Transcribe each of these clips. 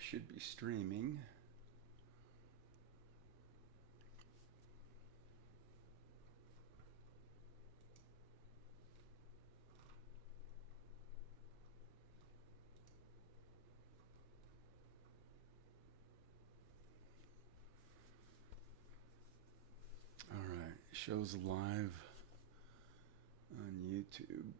should be streaming. All right, shows live on YouTube.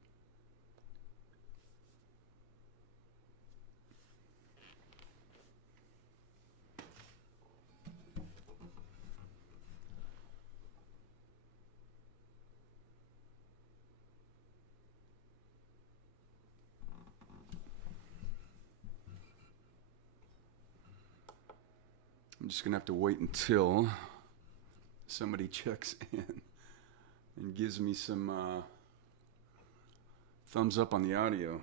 I'm just going to have to wait until somebody checks in and gives me some thumbs up on the audio.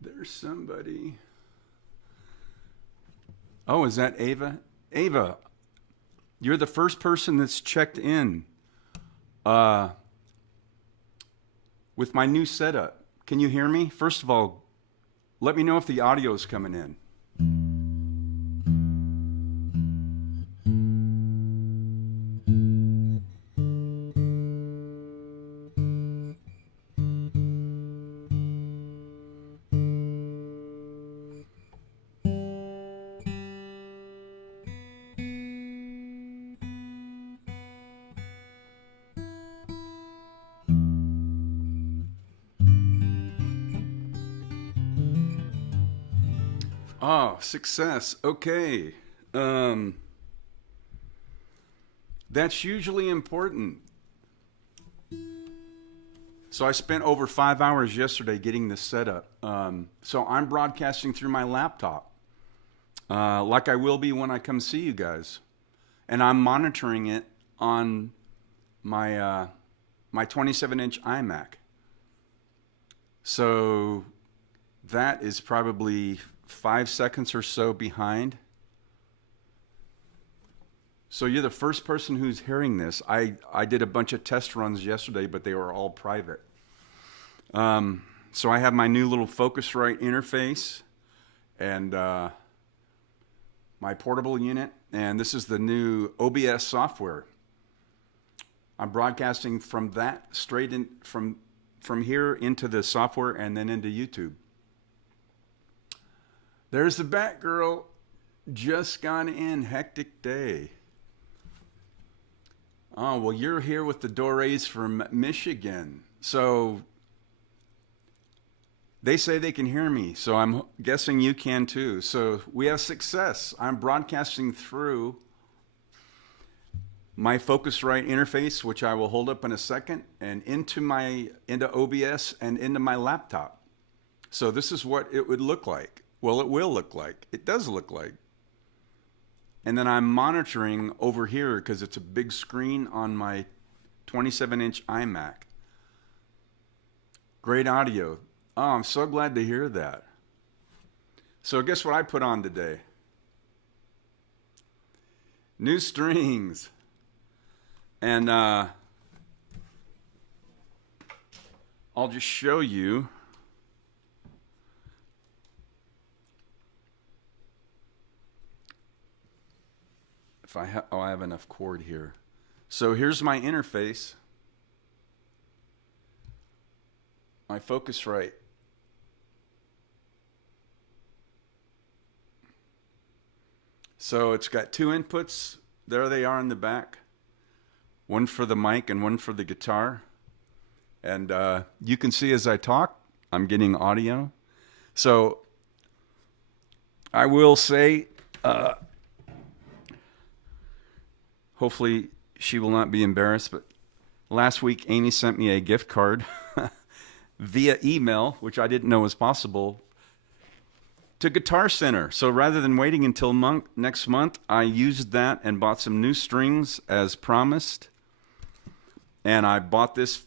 There's somebody. Oh, is that Ava? Ava, you're the first person that's checked in with my new setup. Can you hear me? First of all, let me know if the audio is coming in. Oh, success. Okay. That's usually important. So I spent over 5 hours yesterday getting this set up. So I'm broadcasting through my laptop, like I will be when I come see you guys. And I'm monitoring it on my 27-inch iMac. So that is probably 5 seconds or so behind. So you're the first person who's hearing this. I did a bunch of test runs yesterday, but they were all private. So I have my new little Focusrite interface and my portable unit, and this is the new OBS software. I'm broadcasting from that straight in from here into the software and then into YouTube. There's the Batgirl, just gone in, hectic day. Oh, well, you're here with the Dores from Michigan. So they say they can hear me, so I'm guessing you can too. So we have success. I'm broadcasting through my Focusrite interface, which I will hold up in a second, and into OBS and into my laptop. So this is what it would look like. Well, it will look like. It does look like. And then I'm monitoring over here because it's a big screen on my 27-inch iMac. Great audio. Oh, I'm so glad to hear that. So guess what I put on today? New strings. And I'll just show you. If I have enough cord here. So here's my interface. My Focusrite. So it's got two inputs. There they are in the back. One for the mic and one for the guitar. And you can see as I talk, I'm getting audio. So I will say, hopefully she will not be embarrassed, but last week Amy sent me a gift card via email, which I didn't know was possible, to Guitar Center. So rather than waiting until next month, I used that and bought some new strings as promised. And I bought this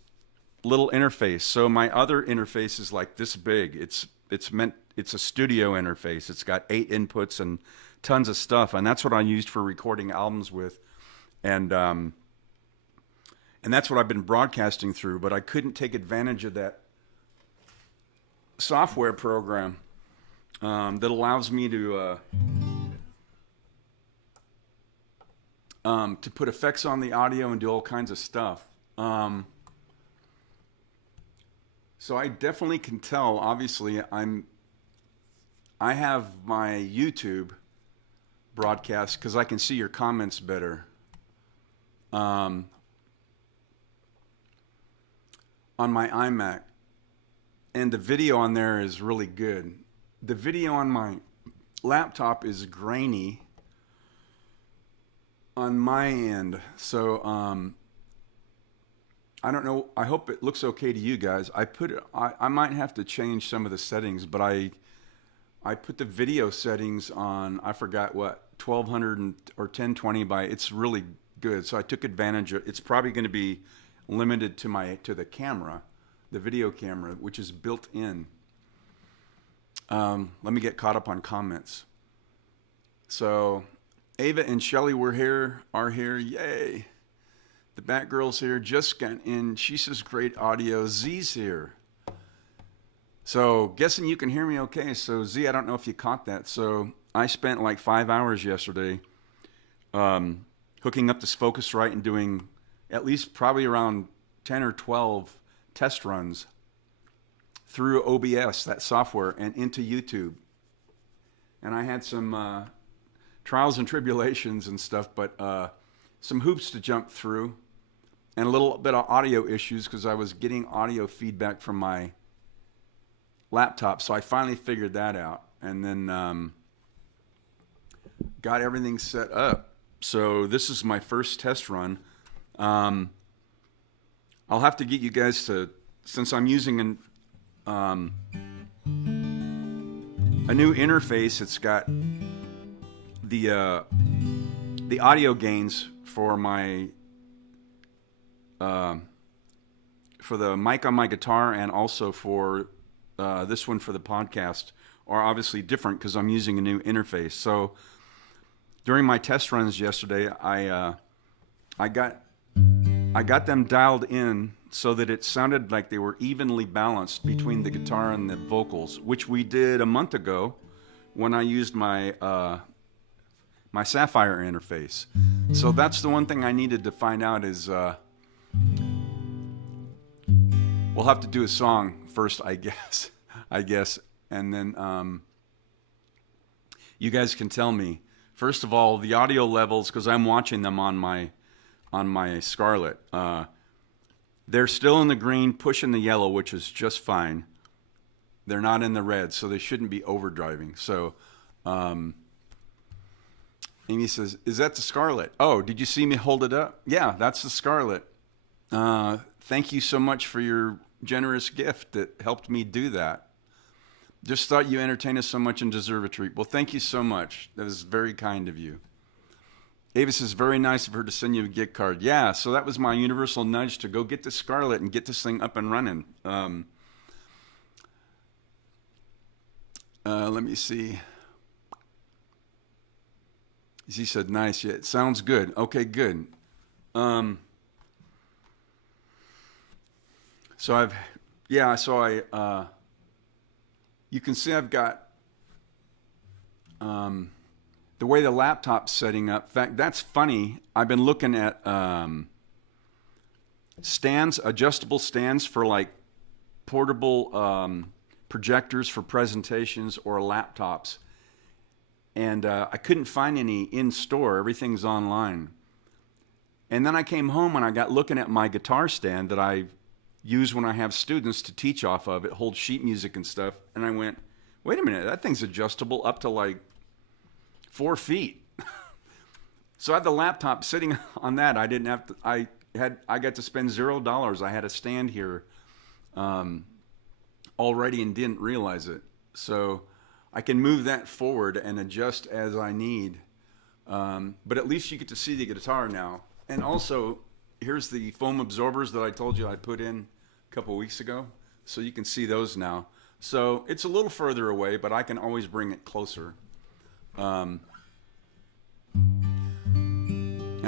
little interface. So my other interface is like this big. It's a studio interface. It's got 8 inputs and tons of stuff. And that's what I used for recording albums with. And that's what I've been broadcasting through, but I couldn't take advantage of that software program that allows me to put effects on the audio and do all kinds of stuff. So I definitely can tell. Obviously, I have my YouTube broadcast because I can see your comments better. On my iMac, and the video on there is really good. The video on my laptop is grainy on my end, so I don't know. I hope it looks okay to you guys. I might have to change some of the settings, but I put the video settings on, I forgot what, 1200 or 1020 by. It's really good. So I took advantage of. It's probably going to be limited to the camera, the video camera, which is built in. Let me get caught up on comments. So Ava and Shelly are here. Yay. The Batgirl's here. Just got in. She says great audio. Z's here. So guessing you can hear me okay. So Z, I don't know if you caught that. So I spent like 5 hours yesterday hooking up this Focusrite and doing at least probably around 10 or 12 test runs through OBS, that software, and into YouTube. And I had some trials and tribulations and stuff, but some hoops to jump through and a little bit of audio issues because I was getting audio feedback from my laptop. So I finally figured that out and then got everything set up. So this is my first test run. I'll have to get you guys to, since I'm using a new interface. It's got the audio gains for my for the mic on my guitar and also for this one for the podcast are obviously different because I'm using a new interface. So during my test runs yesterday, I got them dialed in so that it sounded like they were evenly balanced between the guitar and the vocals, which we did a month ago when I used my my Sapphire interface. So that's the one thing I needed to find out is we'll have to do a song first, I guess, and then you guys can tell me. First of all, the audio levels, because I'm watching them on my Scarlett. They're still in the green, pushing the yellow, which is just fine. They're not in the red, so they shouldn't be overdriving. So Amy says, is that the Scarlett? Oh, did you see me hold it up? Yeah, that's the Scarlett. Thank you so much for your generous gift that helped me do that. Just thought you entertain us so much and deserve a treat. Well, thank you so much. That was very kind of you. Ava says, very nice of her to send you a gift card. Yeah, so that was my universal nudge to go get the Scarlett and get this thing up and running. Let me see. He said, nice. Yeah, it sounds good. Okay, good. So I've, yeah, so you can see I've got the way the laptop's setting up. In fact, that's funny. I've been looking at stands, adjustable stands for like portable projectors for presentations or laptops. And I couldn't find any in store. Everything's online. And then I came home and I got looking at my guitar stand that I use when I have students to teach off of. It holds sheet music and stuff. And I went, wait a minute, that thing's adjustable up to like 4 feet. So I had the laptop sitting on that. I didn't have to, I got to spend $0. I had a stand here already and didn't realize it. So I can move that forward and adjust as I need. But at least you get to see the guitar now. And also, here's the foam absorbers that I told you I put in a couple weeks ago. So you can see those now. So it's a little further away, but I can always bring it closer. And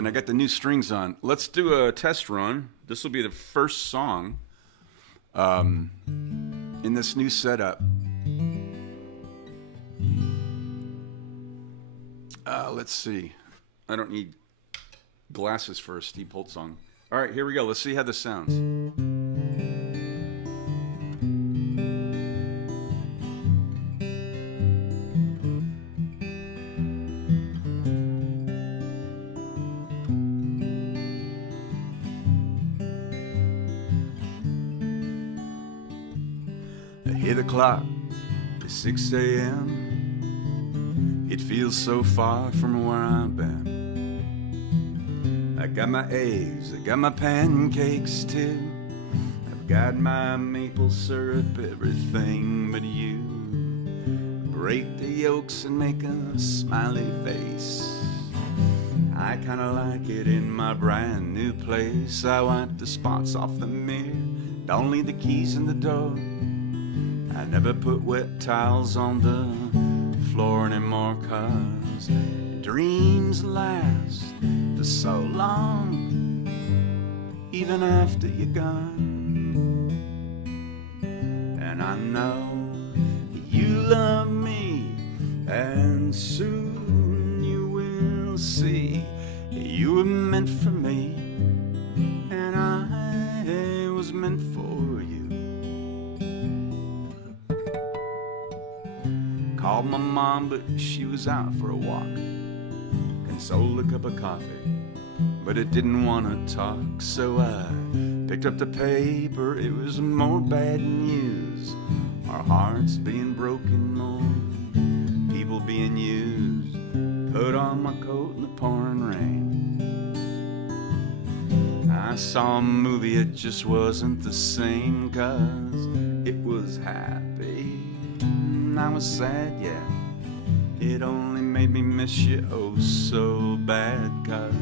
I got the new strings on. Let's do a test run. This will be the first song in this new setup. Let's see. I don't need glasses for a Steve Holt song. All right, here we go. Let's see how this sounds. I hear the clock, it's 6 a.m. It feels so far from where I've been. I got my eggs, I got my pancakes too. I've got my maple syrup, everything but you. Break the yolks and make a smiley face. I kinda like it in my brand new place. I wipe the spots off the mirror, don't leave the keys in the door. I never put wet towels on the floor anymore, 'cause dreams last for so long, even after you're gone. And I know you love me, and soon you will see you were meant for me, and I was meant for you. Called my mom, but she was out for a walk. Consoled a cup of coffee, but it didn't want to talk. So I picked up the paper, it was more bad news. Our hearts being broken, more people being used. Put on my coat in the pouring rain. I saw a movie, it just wasn't the same, 'cause it was happy. I was sad, yeah. It only made me miss you oh so bad, 'cause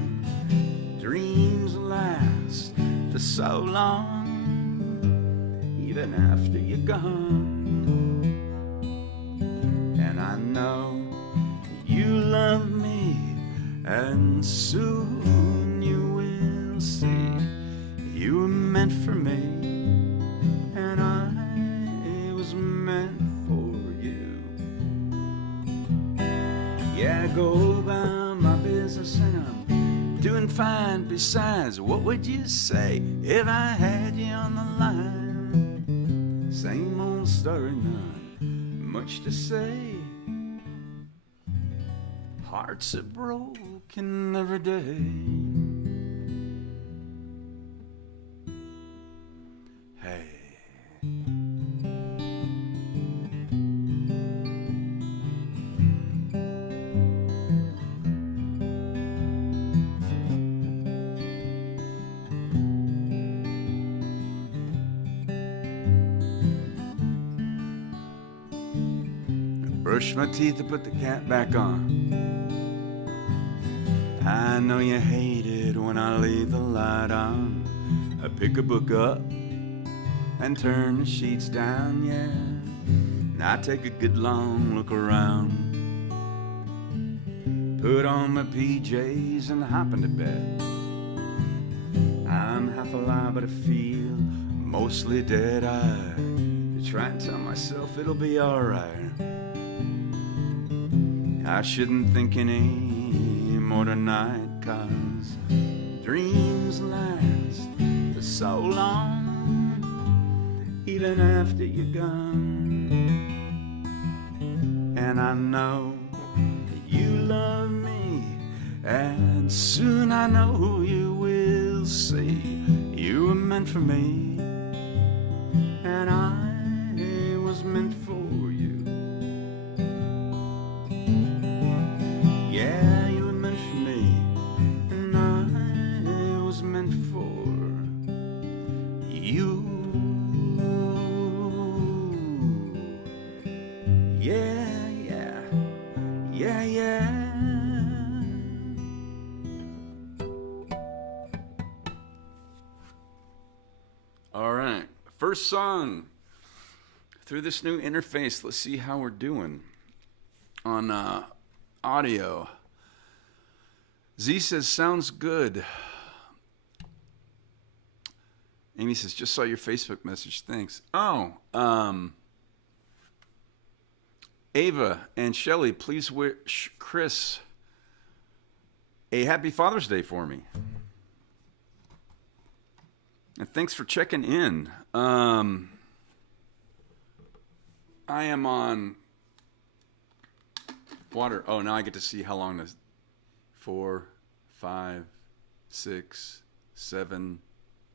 dreams last for so long, even after you're gone. And I know you love me, and soon you will see you were meant for me, and I was meant. Yeah, I go about my business and I'm doing fine. Besides, what would you say if I had you on the line? Same old story, not much to say. Hearts are broken every day. Hey. Brush my teeth and put the cap back on. I know you hate it when I leave the light on. I pick a book up and turn the sheets down, yeah. And I take a good long look around. Put on my PJs and hop into bed. I'm half alive, but I feel mostly dead-eyed, try and tell myself it'll be alright. I shouldn't think any more tonight, 'cause dreams last for so long, even after you're gone. And I know that you love me, and soon I know you will see you were meant for me, and I was meant for you. Yeah, you were meant for me, and I was meant for you. Yeah, yeah, yeah, yeah. All right, first song through this new interface. Let's see how we're doing on audio. Z says, sounds good. Amy says, just saw your Facebook message. Thanks. Oh, Ava and Shelly, please wish Chris a happy Father's Day for me. And thanks for checking in. I am on water. Oh, now I get to see how long this. 4, 5, 6, 7,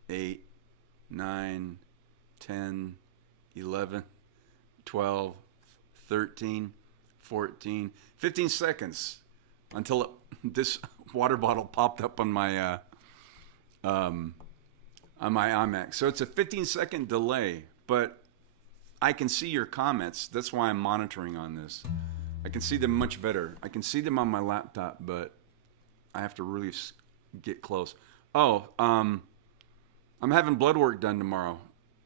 8, 9, 10, 11, 12, 13, 14, 15 seconds until this water bottle popped up on my iMac. So it's a 15-second delay, but I can see your comments. That's why I'm monitoring on this. I can see them much better. I can see them on my laptop, but I have to really get close. Oh, I'm having blood work done tomorrow.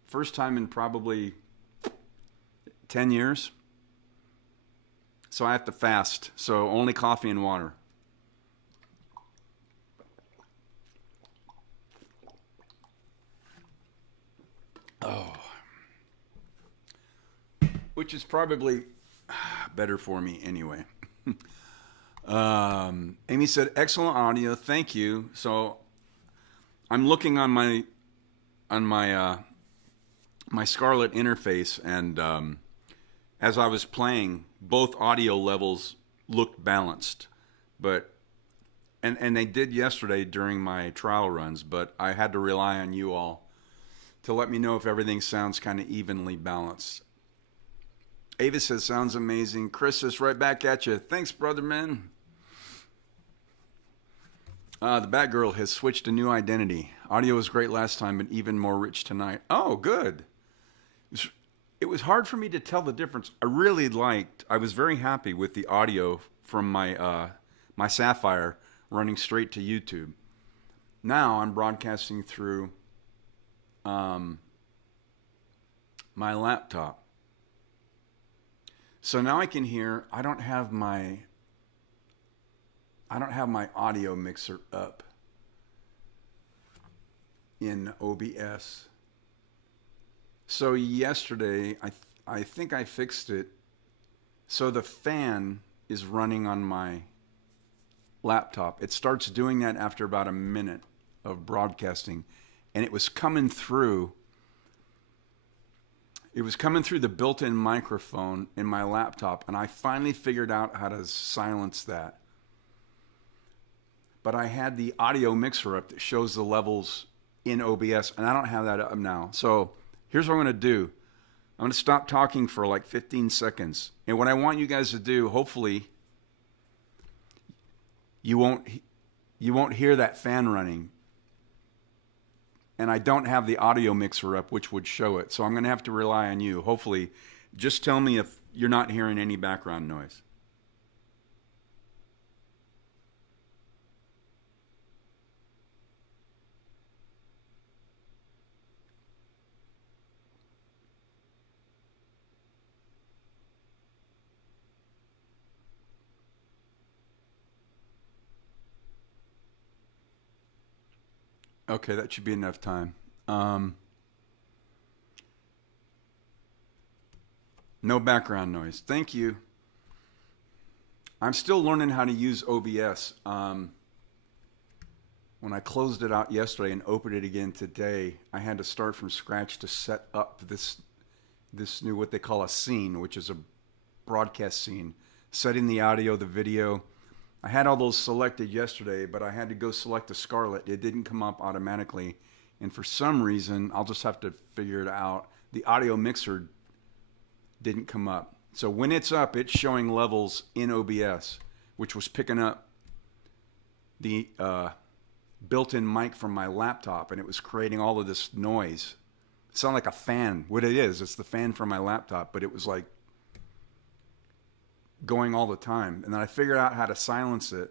First time in probably 10 years. So I have to fast. So only coffee and water. Oh. Which is probably better for me anyway. Amy said, excellent audio. Thank you. So I'm looking on my Scarlett interface, and as I was playing, both audio levels looked balanced, but and they did yesterday during my trial runs, but I had to rely on you all to let me know if everything sounds kind of evenly balanced. Ava says, sounds amazing. Chris says, right back at you. Thanks, brother, man. The Batgirl has switched a new identity. Audio was great last time, but even more rich tonight. Oh, good. It was hard for me to tell the difference. I was very happy with the audio from my Sapphire running straight to YouTube. Now I'm broadcasting through my laptop. So now I can hear. I don't have my audio mixer up in OBS. So yesterday, I think I fixed it. So the fan is running on my laptop. It starts doing that after about a minute of broadcasting, and it was coming through. It was coming through the built-in microphone in my laptop, and I finally figured out how to silence that. But I had the audio mixer up that shows the levels in OBS, and I don't have that up now. So here's what I'm going to do. I'm going to stop talking for like 15 seconds. And what I want you guys to do, hopefully, you won't hear that fan running. And I don't have the audio mixer up, which would show it. So I'm going to have to rely on you. Hopefully, just tell me if you're not hearing any background noise. Okay, that should be enough time. No background noise. Thank you. I'm still learning how to use OBS. When I closed it out yesterday and opened it again today, I had to start from scratch to set up this new, what they call a scene, which is a broadcast scene, setting the audio, the video. I had all those selected yesterday, but I had to go select the Scarlett. It didn't come up automatically. And for some reason, I'll just have to figure it out. The audio mixer didn't come up. So when it's up, it's showing levels in OBS, which was picking up the built-in mic from my laptop, and it was creating all of this noise. It sounded like a fan. What it is, it's the fan from my laptop, but it was like going all the time. And then I figured out how to silence it.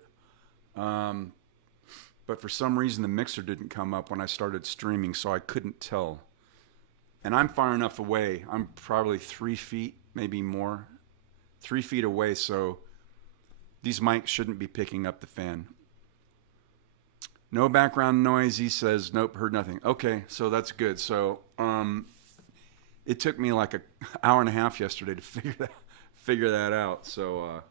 But for some reason, the mixer didn't come up when I started streaming, so I couldn't tell. And I'm far enough away. I'm probably 3 feet, maybe more, 3 feet away, so these mics shouldn't be picking up the fan. No background noise, he says. Nope, heard nothing. Okay, so that's good. So it took me like an hour and a half yesterday to figure that out. So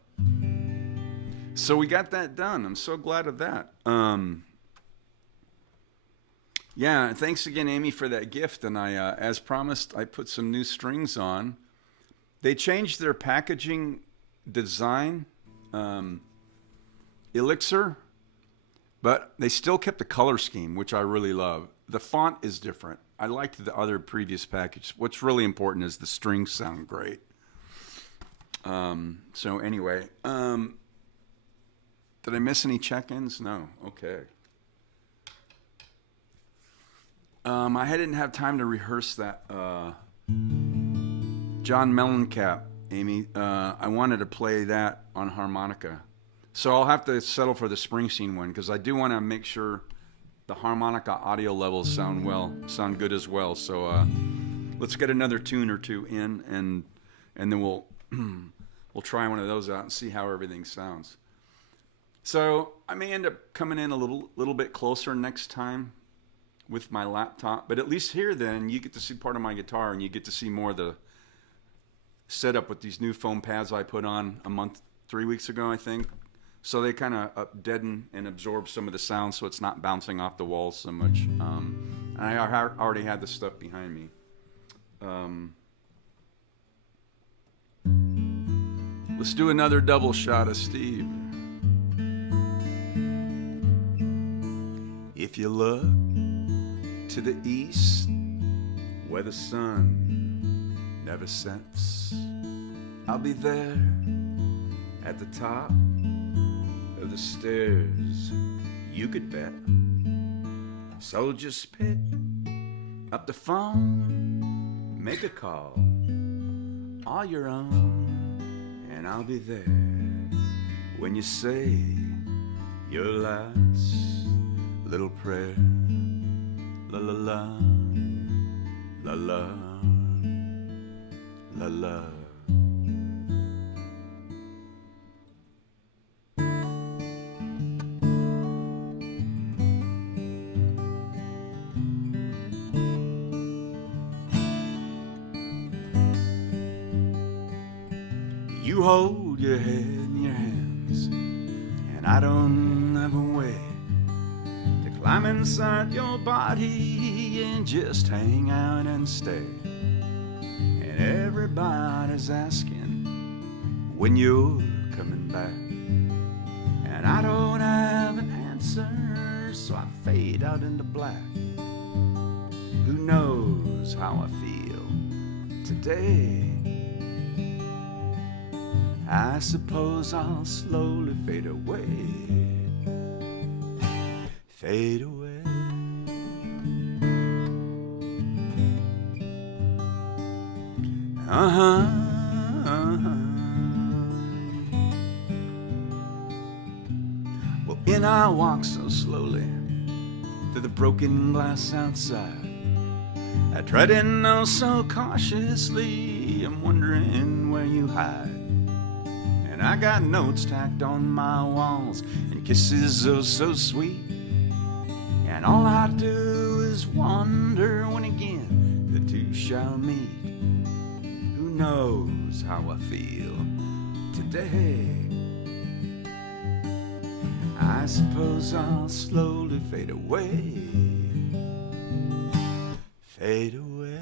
we got that done. I'm so glad of that. Yeah, thanks again, Amy, for that gift. And I, as promised, I put some new strings on. They changed their packaging design, Elixir, but they still kept the color scheme, which I really love. The font is different. I liked the other previous package. What's really important is the strings sound great. So anyway, did I miss any check-ins? No. Okay. I didn't have time to rehearse that. John Mellencamp, Amy. I wanted to play that on harmonica. So I'll have to settle for the Springsteen one because I do want to make sure the harmonica audio levels sound good as well. So let's get another tune or two in, and then we'll try one of those out and see how everything sounds. So I may end up coming in a little bit closer next time with my laptop, but at least here then you get to see part of my guitar and you get to see more of the setup with these new foam pads I put on 3 weeks ago, I think. So they kind of deaden and absorb some of the sound so it's not bouncing off the walls so much. And I already had the stuff behind me. Let's do another double shot of Steve. If you look to the east where the sun never sets, I'll be there at the top of the stairs, you could bet. So just pick up the phone, make a call, all your own, and I'll be there when you say your last little prayer. La la la, la la, la la. You hold your head in your hands, and I don't have a way to climb inside your body and just hang out and stay. And everybody's asking when you're coming back, and I don't have an answer, so I fade out into black. Who knows how I feel today? I suppose I'll slowly fade away. Fade away. Well, in I walk so slowly through the broken glass outside. I tread in oh so cautiously. I'm wondering where you hide. And I got notes tacked on my walls and kisses oh so sweet. And all I do is wonder when again the two shall meet. Who knows how I feel today? I suppose I'll slowly fade away. Fade away.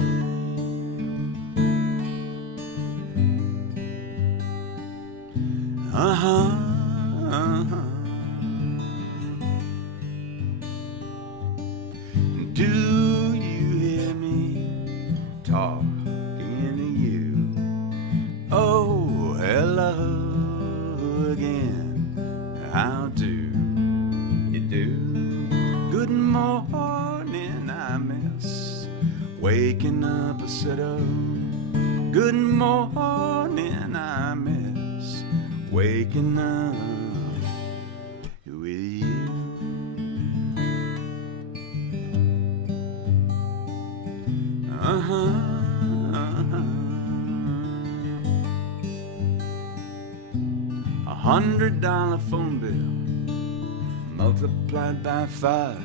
Do you hear me talking to you? Oh, hello again. How do you do? Good morning, I miss waking up a set of. Good morning, I miss waking up with you. $100 phone bill multiplied by 5.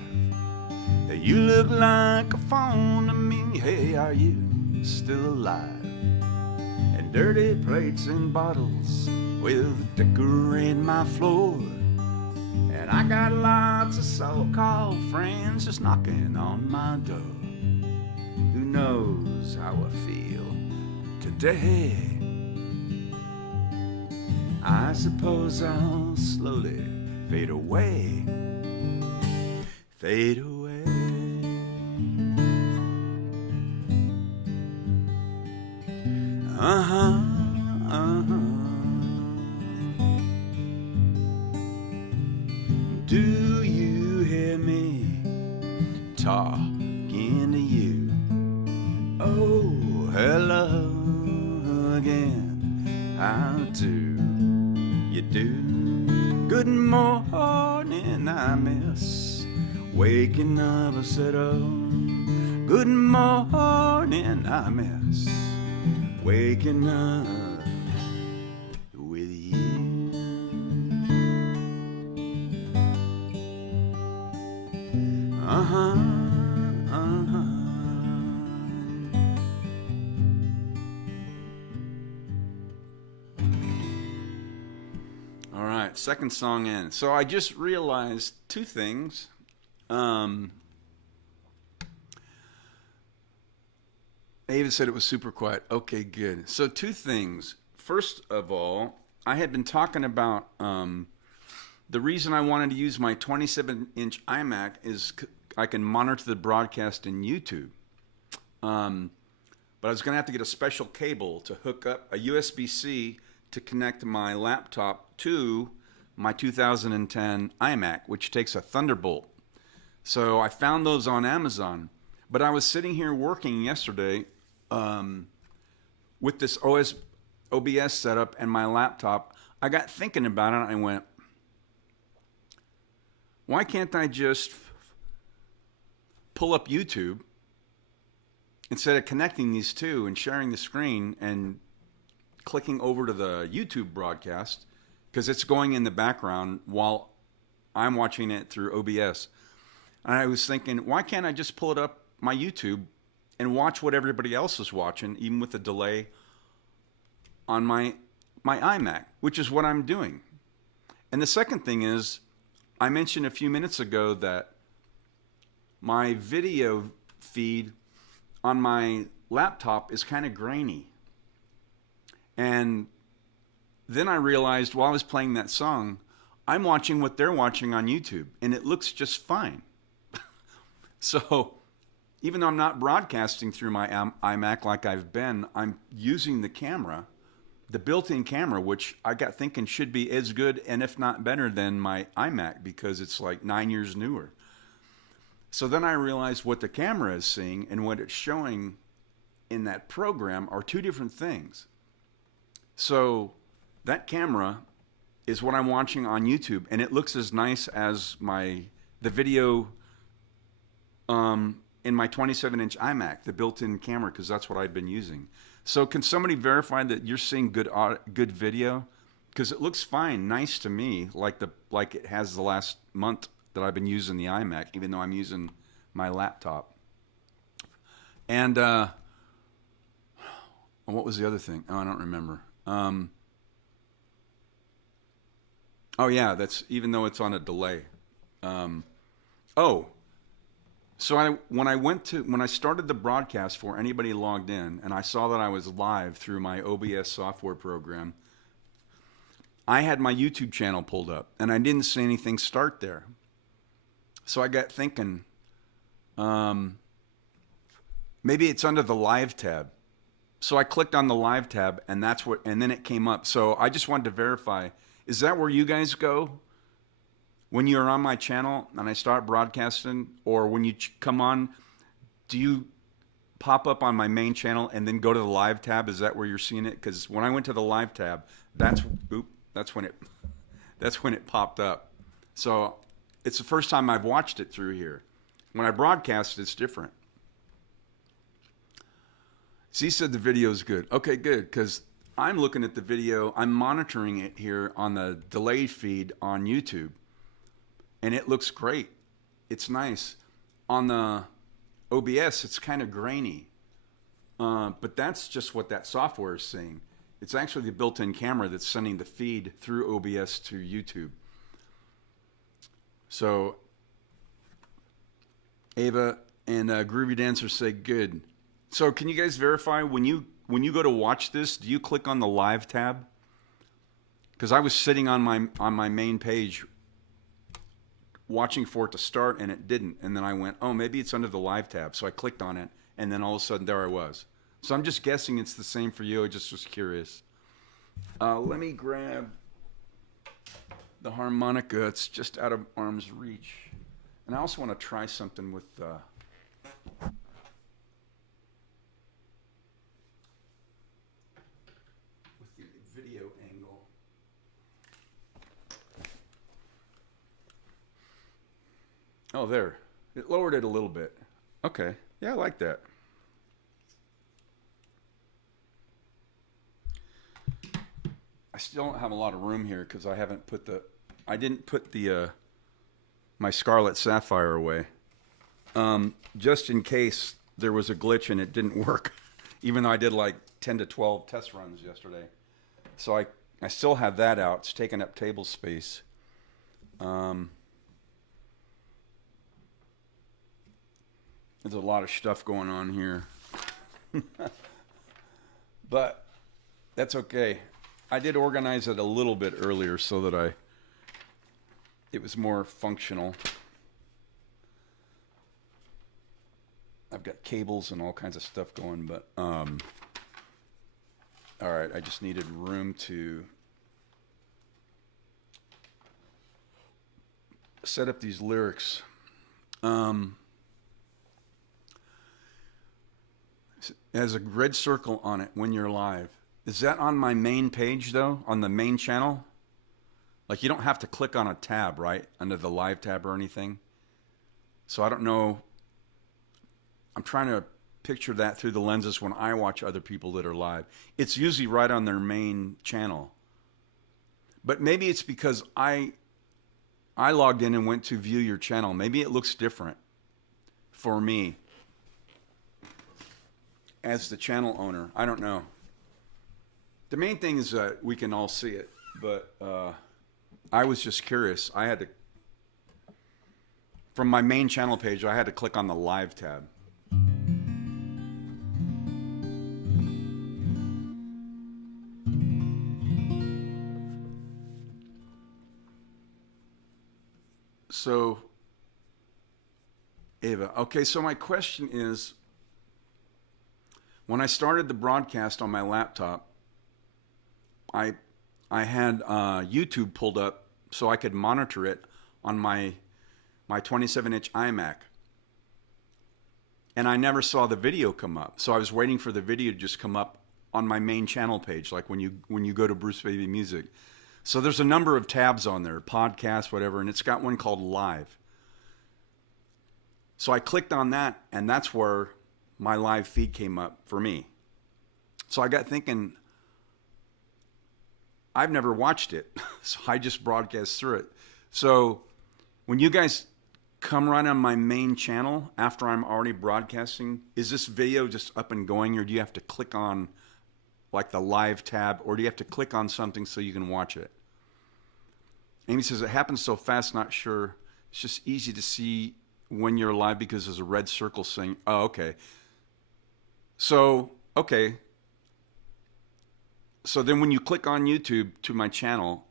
You look like a phone to me. Hey, are you still alive? And dirty plates and bottles will decorate my floor. And I got lots of so-called friends just knocking on my door. Who knows how I feel today? I suppose I'll slowly fade away. Fade away. Do you hear me talking to you? Oh, hello again. How do you do? Good morning, I miss waking up a set of. Good morning, I miss waking up with you. All right, second song in. So I just realized two things. Ava said it was super quiet. Okay, good. So two things. First of all, I had been talking about the reason I wanted to use my 27-inch iMac is I can monitor the broadcast in YouTube. But I was going to have to get a special cable to hook up a USB-C to connect my laptop to my 2010 iMac, which takes a Thunderbolt. So I found those on Amazon. But I was sitting here working yesterday with this OBS setup and my laptop. I got thinking about it and I went, why can't I just pull up YouTube instead of connecting these two and sharing the screen and clicking over to the YouTube broadcast, because it's going in the background while I'm watching it through OBS. And I was thinking, why can't I just pull it up my YouTube and watch what everybody else is watching, even with the delay on my iMac, which is what I'm doing. And the second thing is, I mentioned a few minutes ago that my video feed on my laptop is kind of grainy. And then I realized while I was playing that song, I'm watching what they're watching on YouTube, and it looks just fine. So even though I'm not broadcasting through my iMac like I've been, I'm using the camera, the built-in camera, which I got thinking should be as good and if not better than my iMac because it's like 9 years newer. So then I realized what the camera is seeing and what it's showing in that program are two different things. So that camera is what I'm watching on YouTube, and it looks as nice as the video in my 27-inch iMac, the built-in camera, because that's what I've been using. So can somebody verify that you're seeing good video? Because it looks fine, nice to me, like it has the last month that I've been using the iMac, even though I'm using my laptop. And Oh, what was the other thing? Oh, I don't remember. Oh yeah, that's even though it's on a delay. Um, oh, so when I started the broadcast for anybody logged in, and I saw that I was live through my OBS software program, I had my YouTube channel pulled up, and I didn't see anything start there. So I got thinking, maybe it's under the live tab. So I clicked on the live tab, and then it came up. So I just wanted to verify: is that where you guys go when you're on my channel and I start broadcasting, or when you come on? Do you pop up on my main channel and then go to the live tab? Is that where you're seeing it? Because when I went to the live tab, that's when it popped up. So it's the first time I've watched it through here. When I broadcast, it's different. Z said the video is good. Okay, good, because I'm looking at the video. I'm monitoring it here on the delayed feed on YouTube, and it looks great. It's nice. On the OBS, it's kind of grainy, but that's just what that software is saying. It's actually the built-in camera that's sending the feed through OBS to YouTube. So Ava and Groovy Dancer say good. So can you guys verify when you go to watch this, do you click on the live tab? Because I was sitting on my main page watching for it to start, and it didn't. And then I went, oh, maybe it's under the live tab. So I clicked on it, and then all of a sudden there I was. So I'm just guessing it's the same for you. I just was curious. Let me grab the harmonica. It's just out of arm's reach. And I also want to try something with the video angle. Oh, there. It lowered it a little bit. Okay. Yeah, I like that. I still don't have a lot of room here because I didn't put my Scarlet Sapphire away. Just in case there was a glitch and it didn't work, even though I did like 10 to 12 test runs yesterday. So I still have that out. It's taking up table space. There's a lot of stuff going on here. But that's okay. I did organize it a little bit earlier so that it was more functional. I've got cables and all kinds of stuff going, but all right, I just needed room to set up these lyrics. It has a red circle on it when you're live. Is that on my main page, though? On the main channel? Like, you don't have to click on a tab, right? Under the live tab or anything. So I don't know. I'm trying to picture that through the lenses when I watch other people that are live. It's usually right on their main channel. But maybe it's because I logged in and went to view your channel. Maybe it looks different for me as the channel owner. I don't know. The main thing is that we can all see it, but I was just curious. From my main channel page, I had to click on the live tab. So, Ava, okay, so my question is, when I started the broadcast on my laptop, I had YouTube pulled up so I could monitor it on my 27-inch iMac. And I never saw the video come up. So I was waiting for the video to just come up on my main channel page, like when you go to Bruce Baby Music. So there's a number of tabs on there, podcast, whatever, and it's got one called Live. So I clicked on that, and that's where my live feed came up for me. So I got thinking, I've never watched it, so I just broadcast through it. So when you guys come right on my main channel after I'm already broadcasting, is this video just up and going, or do you have to click on like the live tab, or do you have to click on something so you can watch it? Amy says, it happens so fast, not sure. It's just easy to see when you're live because there's a red circle saying, oh, okay. So, okay. So then when you click on YouTube to my channel,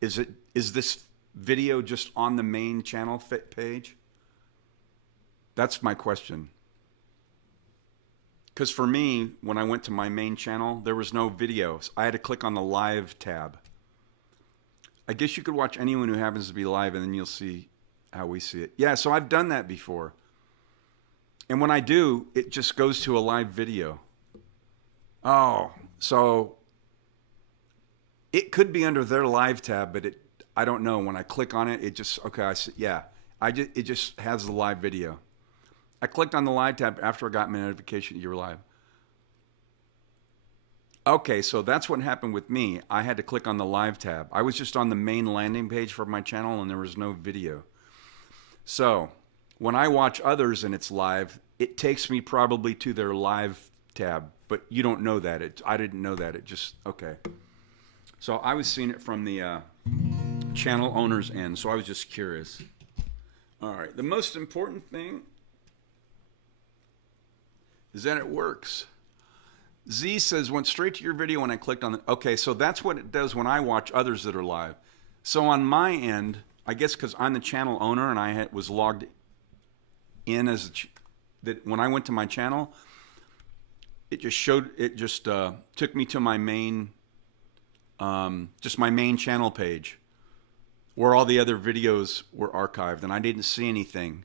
is this video just on the main channel page? That's my question. Because for me, when I went to my main channel, there was no videos. I had to click on the live tab. I guess you could watch anyone who happens to be live, and then you'll see how we see it. Yeah, so I've done that before. And when I do, it just goes to a live video. Oh, so it could be under their live tab, but I don't know. When I click on it, it just, okay, I see, yeah. It just has the live video. I clicked on the live tab after I got my notification you were live. Okay, so that's what happened with me. I had to click on the live tab. I was just on the main landing page for my channel and there was no video. So when I watch others and it's live, it takes me probably to their live tab, but you don't know that. I didn't know that. It just, okay. So I was seeing it from the channel owner's end, so I was just curious. All right, the most important thing is that it works. Z says, went straight to your video when I clicked on it. Okay, so that's what it does when I watch others that are live. So on my end, I guess because I'm the channel owner and I was logged in as that when I went to my channel, it just took me to my main, just my main channel page where all the other videos were archived, and I didn't see anything.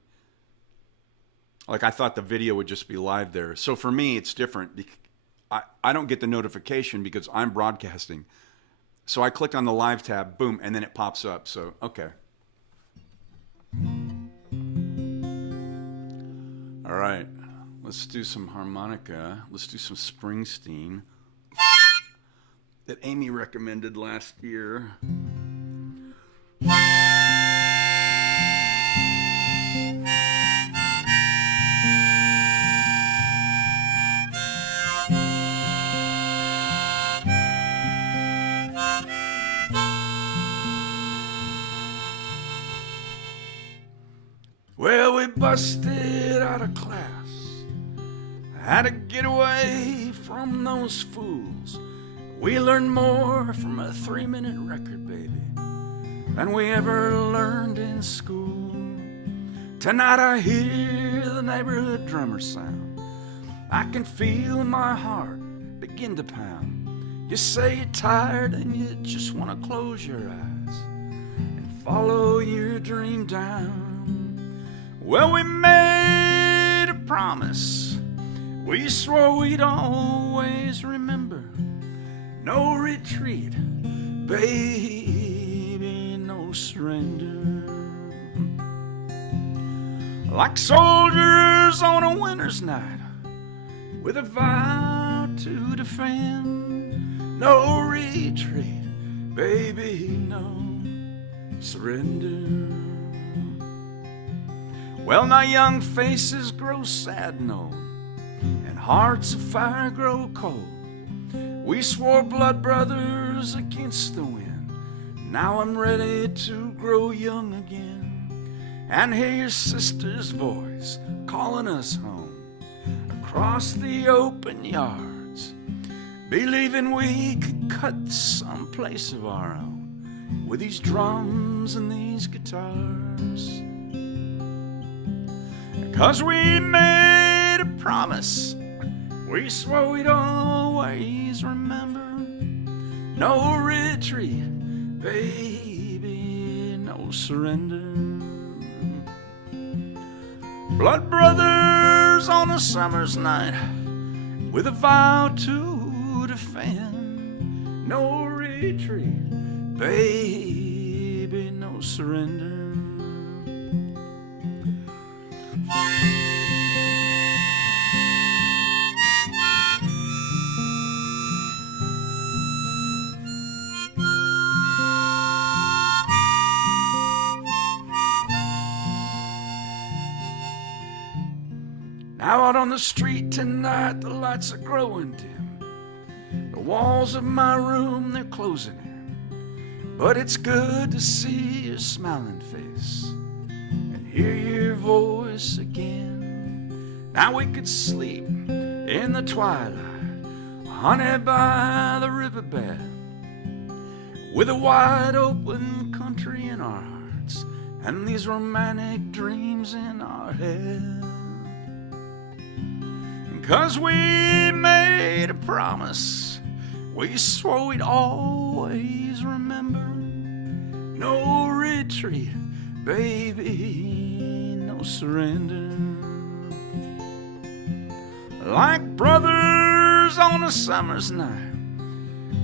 Like I thought the video would just be live there. So for me, it's different. I don't get the notification because I'm broadcasting. So I click on the live tab, boom, and then it pops up. So, okay. All right, let's do some harmonica. Let's do some Springsteen that Amy recommended last year. Well, we busted out of class. I had to get away from those fools. We learned more from a 3-minute record, baby, than we ever learned in school. Tonight I hear the neighborhood drummer sound. I can feel my heart begin to pound. You say you're tired and you just want to close your eyes and follow your dream down. Well, we made a promise. We swore we'd always remember. No retreat, baby, no surrender. Like soldiers on a winter's night, with a vow to defend. No retreat, baby, no surrender. Well, now young faces grow sad, no, and hearts of fire grow cold. We swore blood brothers against the wind. Now I'm ready to grow young again and hear your sister's voice calling us home across the open yards, believing we could cut some place of our own with these drums and these guitars. 'Cause we made a promise, we swore we'd always remember. No retreat, baby, no surrender. Blood brothers on a summer's night, with a vow to defend. No retreat, baby, no surrender. Now out on the street tonight, the lights are growing dim. The walls of my room, they're closing in, but it's good to see your smiling face and hear your voice again. Now we could sleep in the twilight, honey, by the riverbed, with a wide open country in our hearts and these romantic dreams in our head. 'Cause we made a promise, we swore we'd always remember. No retreat, baby, no surrender. Like brothers on a summer's night,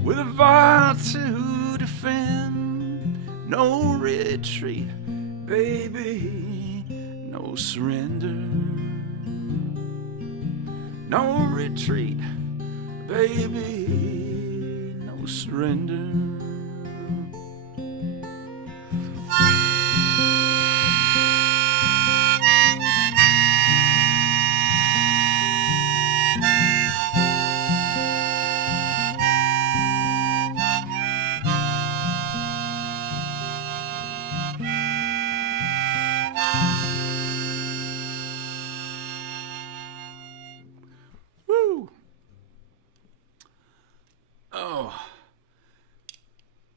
with a vow to defend. No retreat, baby, no surrender. No retreat, baby, no surrender.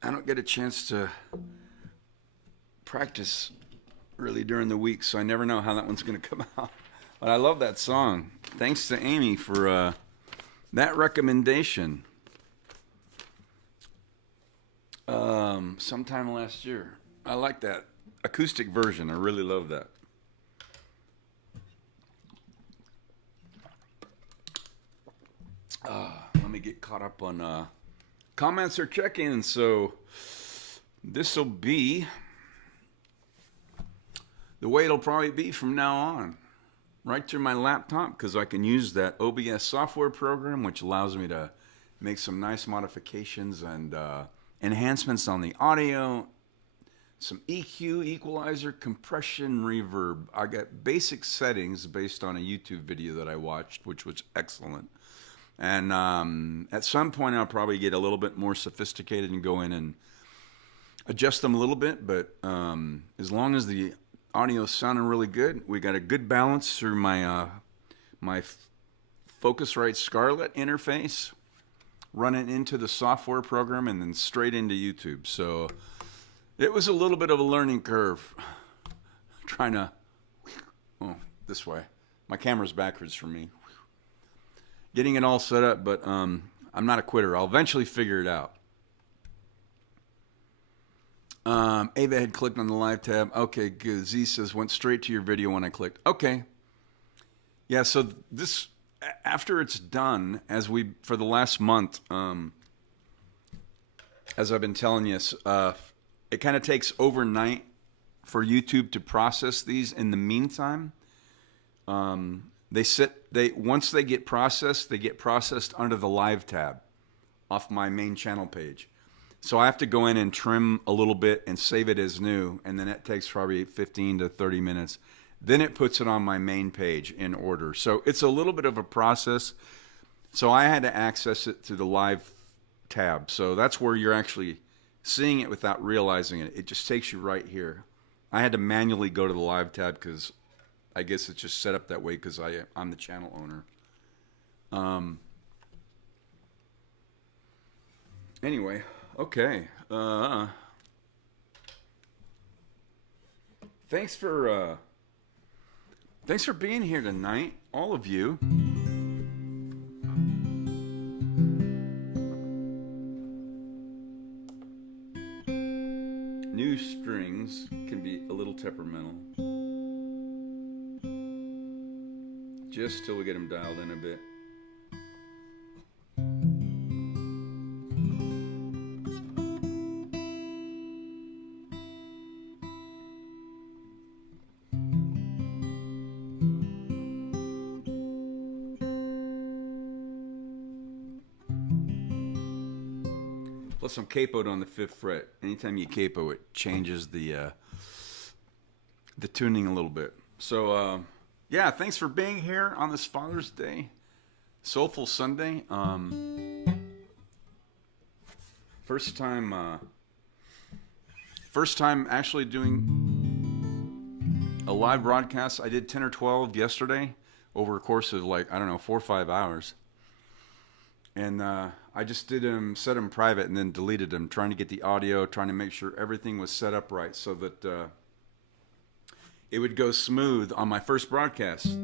I don't get a chance to practice really during the week, so I never know how that one's going to come out. But I love that song. Thanks to Amy for that recommendation. Sometime last year. I like that acoustic version. I really love that. Let me get caught up on comments or check-ins. So this will be the way it'll probably be from now on, right through my laptop, because I can use that OBS software program, which allows me to make some nice modifications and enhancements on the audio, some EQ, equalizer, compression, reverb. I got basic settings based on a YouTube video that I watched, which was excellent. And at some point, I'll probably get a little bit more sophisticated and go in and adjust them a little bit. But as long as the audio sounding really good, we got a good balance through my my Focusrite Scarlett interface, running into the software program, and then straight into YouTube. So it was a little bit of a learning curve. Trying to, this way. My camera's backwards for me. Getting it all set up, but I'm not a quitter. I'll eventually figure it out. Ava had clicked on the live tab. Okay, good. Z says, went straight to your video when I clicked. Okay. Yeah, so this, after it's done, for the last month, as I've been telling you, it kind of takes overnight for YouTube to process these. In the meantime, once they get processed under the live tab off my main channel page. So I have to go in and trim a little bit and save it as new, and then it takes probably 15 to 30 minutes. Then it puts it on my main page in order. So it's a little bit of a process. So I had to access it through the live tab. So that's where you're actually seeing it without realizing it. It just takes you right here. I had to manually go to the live tab because I guess it's just set up that way because I'm the channel owner. Anyway, okay. Thanks for being here tonight, all of you. New strings can be a little temperamental. Just till we get them dialed in a bit. Plus, I'm capoed on the 5th fret. Anytime you capo, it changes the tuning a little bit. So, yeah, thanks for being here on this Father's Day, Soulful Sunday. First time actually doing a live broadcast. I did 10 or 12 yesterday over a course of 4 or 5 hours. And I just did them, set them private, and then deleted them, trying to get the audio, trying to make sure everything was set up right so that it would go smooth on my first broadcast.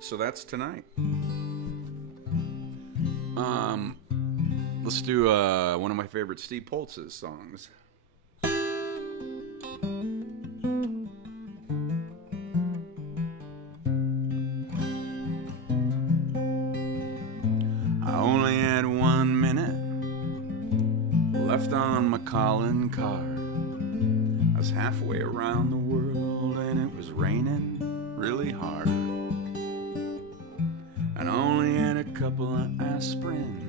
So that's tonight. Let's do one of my favorite Steve Poltz's songs. I only had 1 minute left on my calling card. I was halfway around the world and it was raining really hard. And I only had a couple of aspirin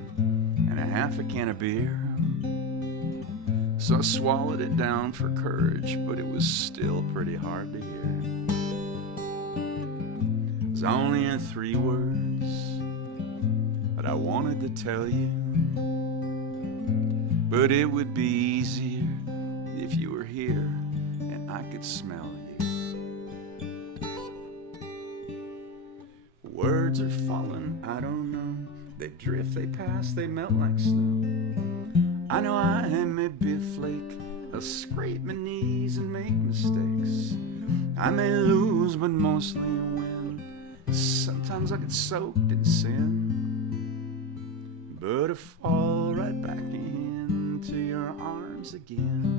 and a half a can of beer. So I swallowed it down for courage, but it was still pretty hard to hear. 'Cause I only had 3 words that I wanted to tell you, but it would be easier if you were here and I could smell you. Words are falling, I don't know. They drift, they pass, they melt like snow. I know I may be a flake. I'll scrape my knees and make mistakes. I may lose, but mostly win. Sometimes I get soaked in sin, but I fall right back into your arms again.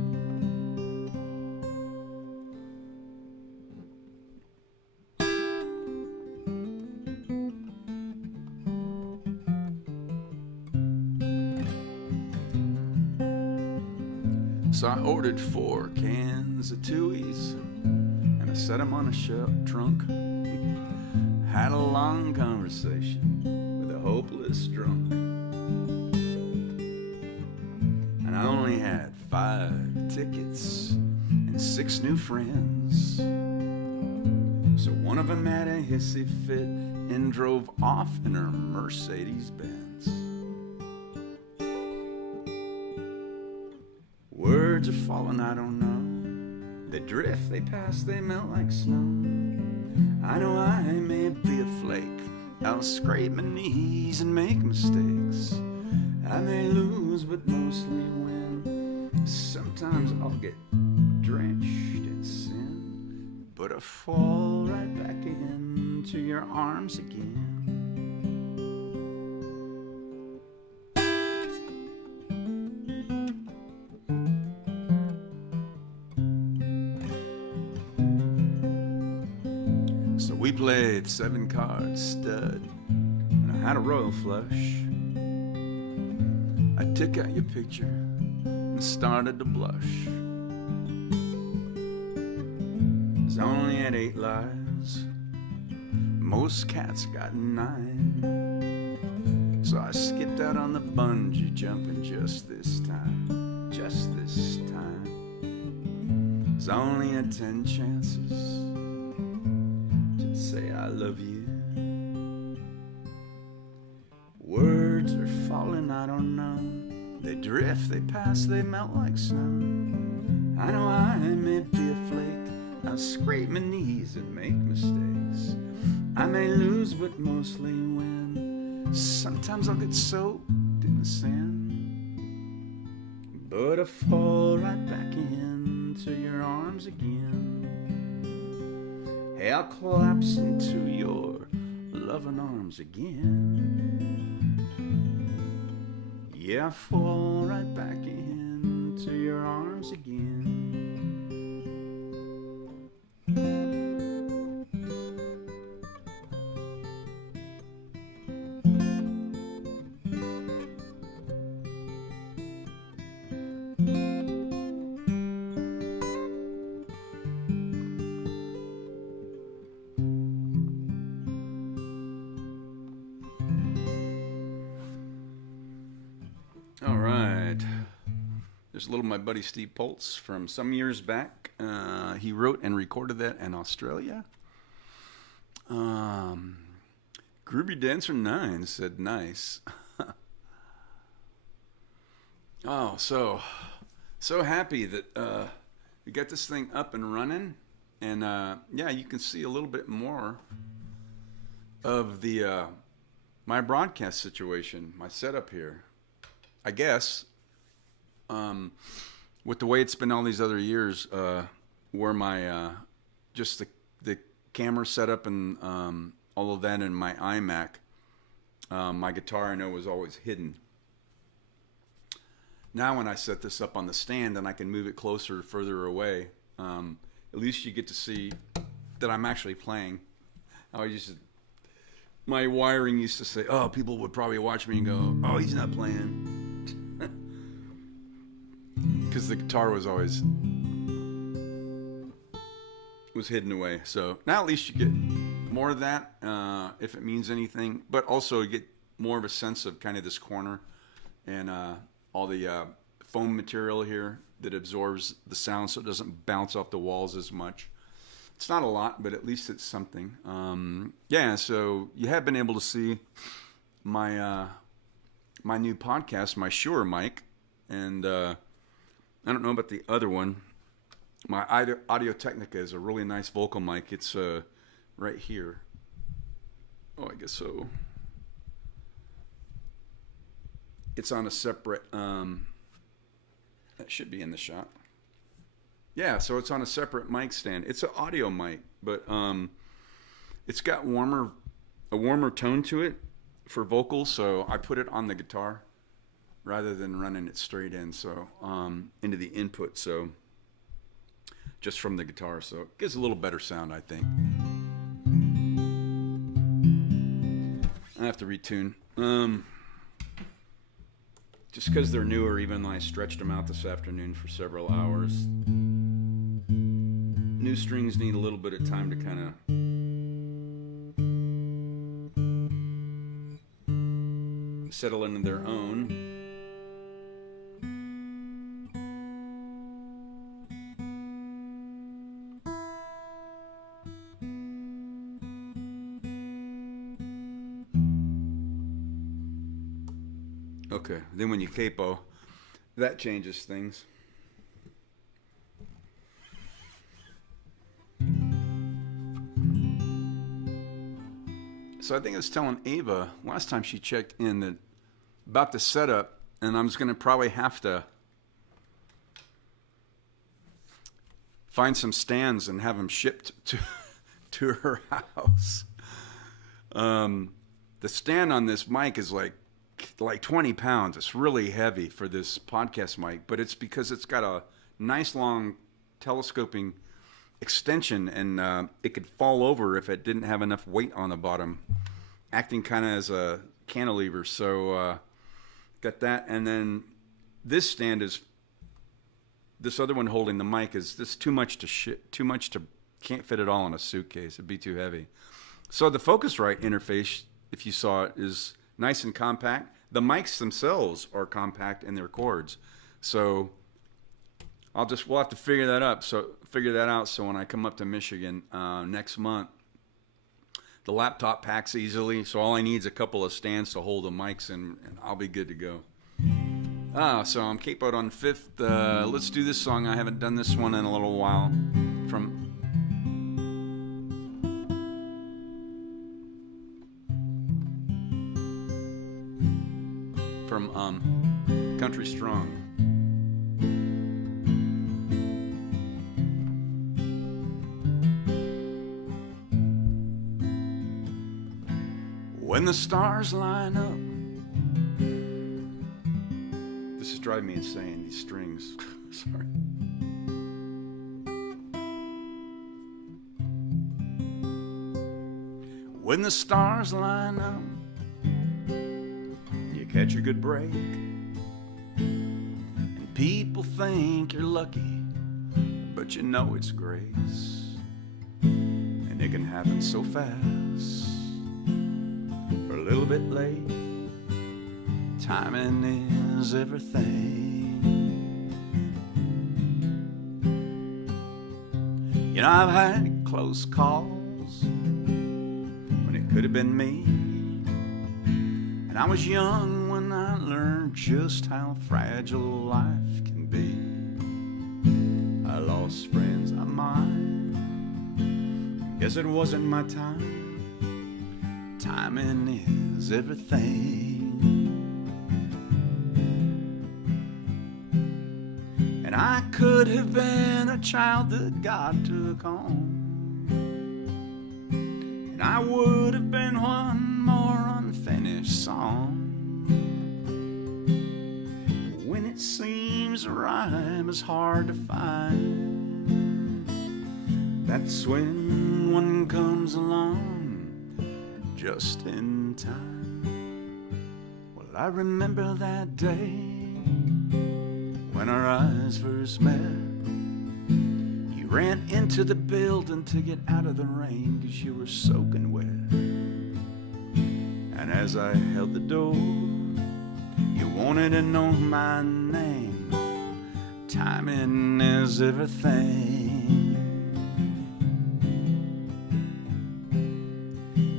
So I ordered 4 cans of Tuies, and I set them on a trunk. Had a long conversation with a hopeless drunk. And I only had 5 tickets and 6 new friends. So one of them had a hissy fit and drove off in her Mercedes-Benz. Words are falling, I don't know. They drift, they pass, they melt like snow. I know I may be a flake. I'll scrape my knees and make mistakes. I may lose, but mostly win. Sometimes I'll get drenched in sin, but I fall right back into your arms again. We played 7 cards stud, and I had a royal flush. I took out your picture and started to blush. 'Cause I only had 8 lives, most cats got 9. So I skipped out on the bungee jumping just this time, just this time. 'Cause I only had 10 chances say I love you. Words are falling, I don't know. They drift, they pass, they melt like snow. I know I may be a flake. I'll scrape my knees and make mistakes. I may lose, but mostly win. Sometimes I'll get soaked in sin, but I fall right back into your arms again. Hey, I'll collapse into your loving arms again. Yeah, I fall right back into your arms again. All right. There's a little my buddy Steve Poltz from some years back. He wrote and recorded that in Australia. Groovy Dancer 9 said nice. Oh, so happy that we got this thing up and running. And yeah, you can see a little bit more of the my broadcast situation, my setup here. I guess with the way it's been all these other years, where my just the camera setup and all of that in my iMac, my guitar I know was always hidden. Now when I set this up on the stand and I can move it closer, further away, at least you get to see that I'm actually playing. My wiring used to say, oh, people would probably watch me and go, oh, he's not playing. Because the guitar was always hidden away. So now at least you get more of that, if it means anything. But also you get more of a sense of kind of this corner and all the foam material here that absorbs the sound so it doesn't bounce off the walls as much. It's not a lot, but at least it's something. Yeah, so you have been able to see my my new podcast, my Shure mic, and I don't know about the other one. My Audio Technica is a really nice vocal mic. It's right here. Oh, I guess so. It's on a separate, that should be in the shot. Yeah, so it's on a separate mic stand. It's an audio mic, but it's got a warmer tone to it for vocals, so I put it on the guitar rather than running it straight in, so into the input, so just from the guitar, so it gives a little better sound, I think. I have to retune. Just because they're newer, even though I stretched them out this afternoon for several hours. New strings need a little bit of time to kind of settle into their own. Okay, then when you capo, that changes things. So I think I was telling Ava last time she checked in that about the setup, and I'm just going to probably have to find some stands and have them shipped to her house. The stand on this mic is like 20 pounds. It's really heavy for this podcast mic, but it's because it's got a nice long telescoping extension, and it could fall over if it didn't have enough weight on the bottom, acting kind of as a cantilever. So got that, and then this stand is, this other one holding the mic is just too much to can't fit it all in a suitcase. It'd be too heavy. So the Focusrite interface, if you saw it, is nice and compact. The mics themselves are compact in their cords. So we'll have to figure that out. So when I come up to Michigan next month, the laptop packs easily. So all I need is a couple of stands to hold the mics, and I'll be good to go. So I'm capoed on 5th. Let's do this song. I haven't done this one in a little while. From Country Strong. When the stars line up. This is driving me insane, these strings. Sorry. When the stars line up, you catch a good break, and people think you're lucky, but you know it's grace, and it can happen so fast, or a little bit late. Timing is everything. You know, I've had close calls when it could have been me. And I was young when I learned just how fragile life can be. I lost friends of mine. Guess it wasn't my time. Timing is everything. And I could have been a child that God took home. And I would have been one more unfinished song. When it seems a rhyme is hard to find, that's when one comes along just in time. Well, I remember that day when our eyes first met. You ran into the building to get out of the rain 'cause you were soaking wet. And as I held the door, you wanted to know my name. Timing is everything.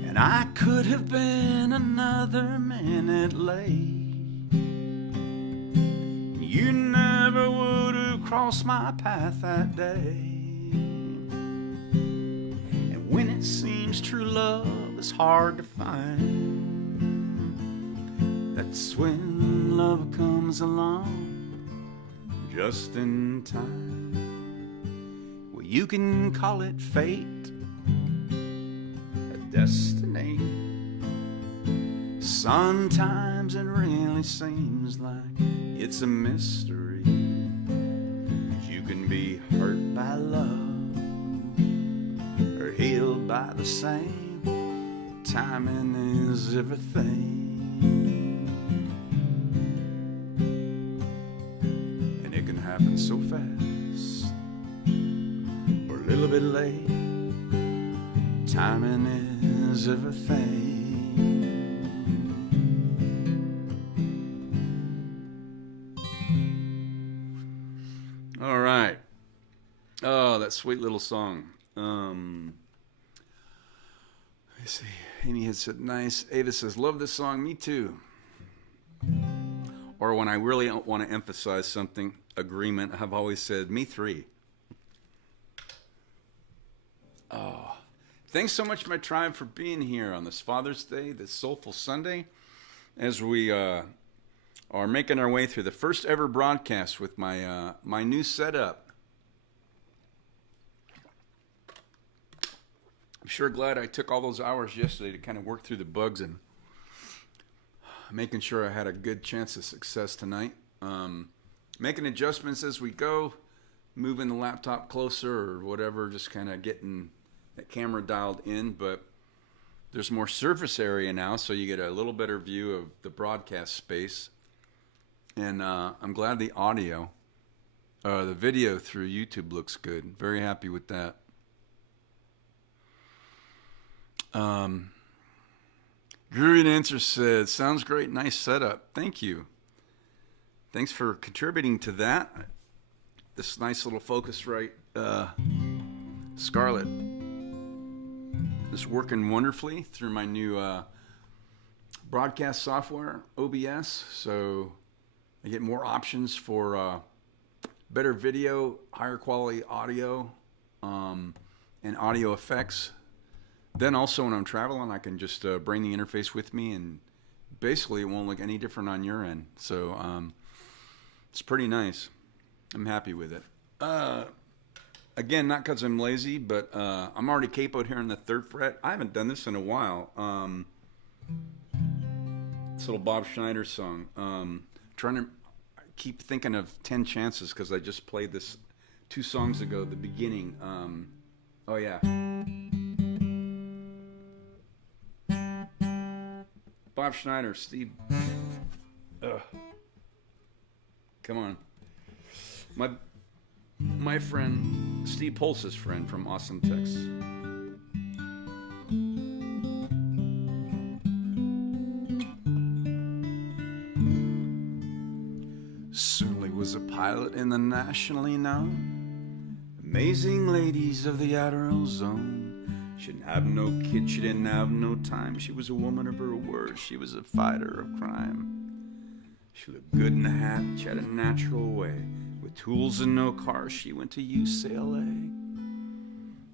And I could have been another minute late. You never would have crossed my path that day. And when it seems true love is hard to find, that's when love comes along just in time. Well, you can call it fate, a destiny. Sometimes it really seems like it's a mystery. You can be hurt by love or healed by the same. Timing is everything. And it can happen so fast or a little bit late. Timing is everything. All right. Oh, that sweet little song. Let me see. Amy had said, nice. Ava says, love this song. Me too. Or when I really want to emphasize something, agreement, I've always said, me three. Oh, thanks so much, my tribe, for being here on this Father's Day, this Soulful Sunday, as we are making our way through the first ever broadcast with my my new setup. I'm sure glad I took all those hours yesterday to kind of work through the bugs and making sure I had a good chance of success tonight. Making adjustments as we go, moving the laptop closer or whatever, just kind of getting that camera dialed in. But there's more surface area now, so you get a little better view of the broadcast space. And I'm glad the audio, the video through YouTube looks good. Very happy with that. Groovy Answer said, sounds great, nice setup. Thank you. Thanks for contributing to that. This nice little Focusrite Scarlett is working wonderfully through my new broadcast software, OBS. So I get more options for better video, higher quality audio, and audio effects. Then also when I'm traveling, I can just bring the interface with me, and basically it won't look any different on your end. So it's pretty nice. I'm happy with it. Again, not because I'm lazy, but I'm already capoed here on the 3rd fret. I haven't done this in a while. This little Bob Schneider song. I keep thinking of 10 Chances because I just played this 2 songs ago, the beginning. Oh, yeah. Bob Schneider, Steve. Come on. My friend, Steve Pulse's friend from Austin, Texas. Certainly was a pilot in the nationally known Amazing Ladies of the Outer Ozone. She didn't have no kid, she didn't have no time. She was a woman of her word, she was a fighter of crime. She looked good in a hat, she had a natural way. With tools and no car, she went to UCLA.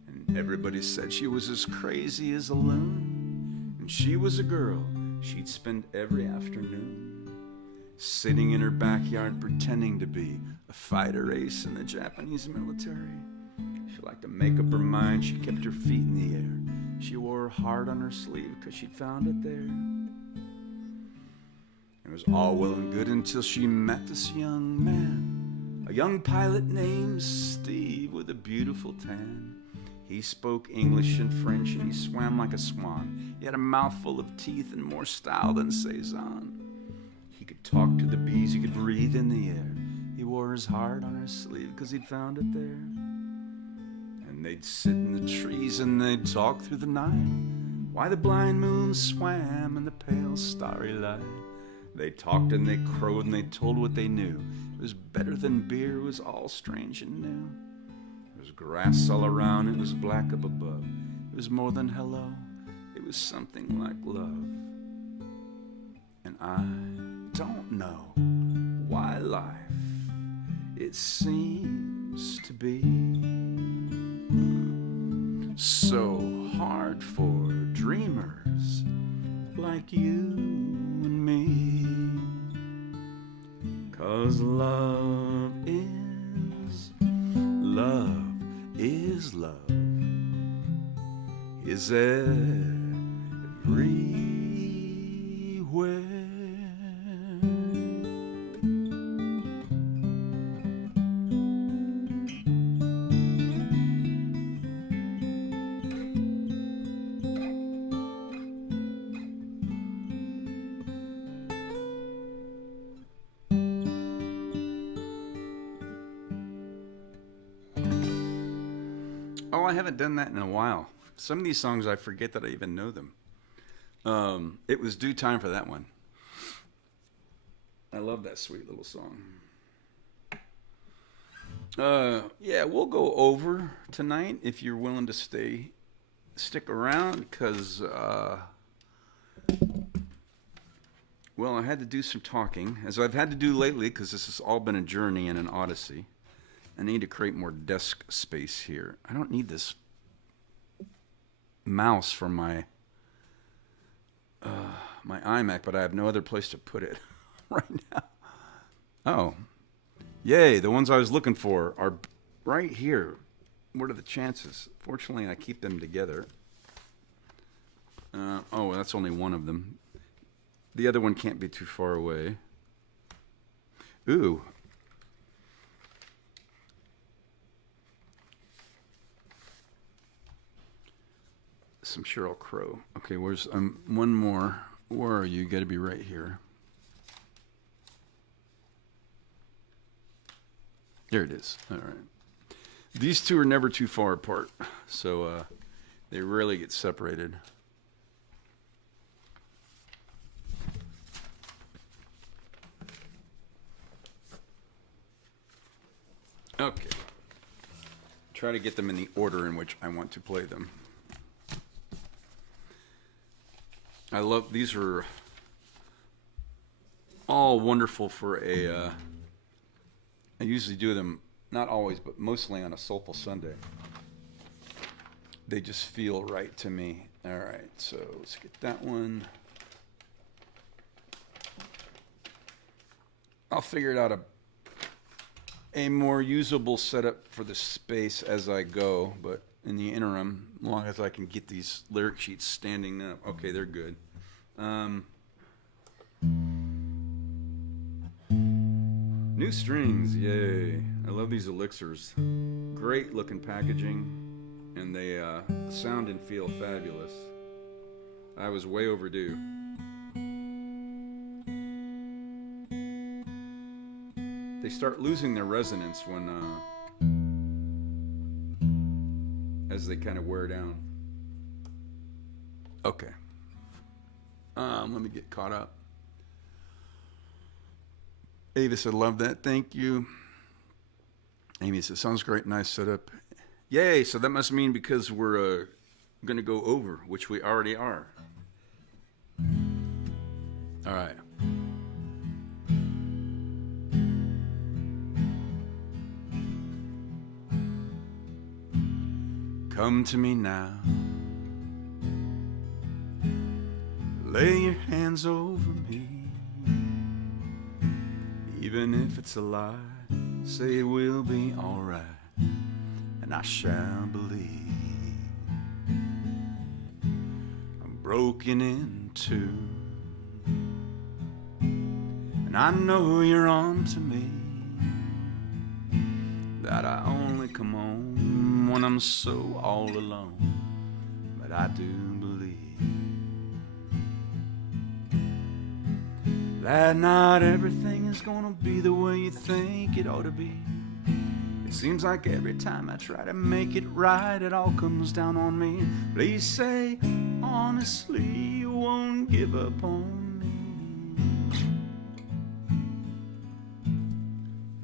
And everybody said she was as crazy as a loon. And she was a girl she'd spend every afternoon sitting in her backyard pretending to be a fighter ace in the Japanese military. She liked to make up her mind, she kept her feet in the air. She wore her heart on her sleeve because she'd found it there. It was all well and good until she met this young man, a young pilot named Steve with a beautiful tan. He spoke English and French and he swam like a swan. He had a mouthful of teeth and more style than Cezanne. He could talk to the bees, he could breathe in the air. He wore his heart on his sleeve because he'd found it there. And they'd sit in the trees and they'd talk through the night. Why the blind moon swam in the pale starry light. They talked and they crowed and they told what they knew. It was better than beer, it was all strange and new. There was grass all around, it was black up above. It was more than hello, it was something like love. And I don't know why life, it seems to be so hard for dreamers like you and me. 'Cause love is love is everywhere. Oh, I haven't done that in a while. Some of these songs I forget that I even know them. It was due time for that one. I love that sweet little song. Yeah, we'll go over tonight if you're willing to stick around, because well, I had to do some talking, as I've had to do lately, because this has all been a journey and an odyssey. I need to create more desk space here. I don't need this mouse for my my iMac, but I have no other place to put it right now. Oh, yay! The ones I was looking for are right here. What are the chances? Fortunately, I keep them together. Oh, that's only one of them. The other one can't be too far away. Ooh. Some Sheryl Crow. Okay, where's one more? Where are you? You got to be right here. There it is. All right. These two are never too far apart, so they rarely get separated. Okay. Try to get them in the order in which I want to play them. I love, these are all wonderful for I usually do them, not always, but mostly on a Soulful Sunday. They just feel right to me. All right, so let's get that one. I'll figure out a more usable setup for the space as I go, but in the interim, as long as I can get these lyric sheets standing up. Okay, they're good. New strings, yay. I love these elixirs. Great looking packaging, and they sound and feel fabulous. I was way overdue. They start losing their resonance when as they kind of wear down. Okay. Let me get caught up. Ava said, love that. Thank you. Amy said, sounds great. Nice setup. Yay. So that must mean because we're going to go over, which we already are. All right. Come to me now. Lay your hands over me. Even if it's a lie, say it will be all right. And I shall believe. I'm broken in two, and I know you're on to me. That I only come home when I'm so all alone. But I do believe that not everything is gonna be the way you think it ought to be. It seems like every time I try to make it right, it all comes down on me. Please say, honestly, you won't give up on me.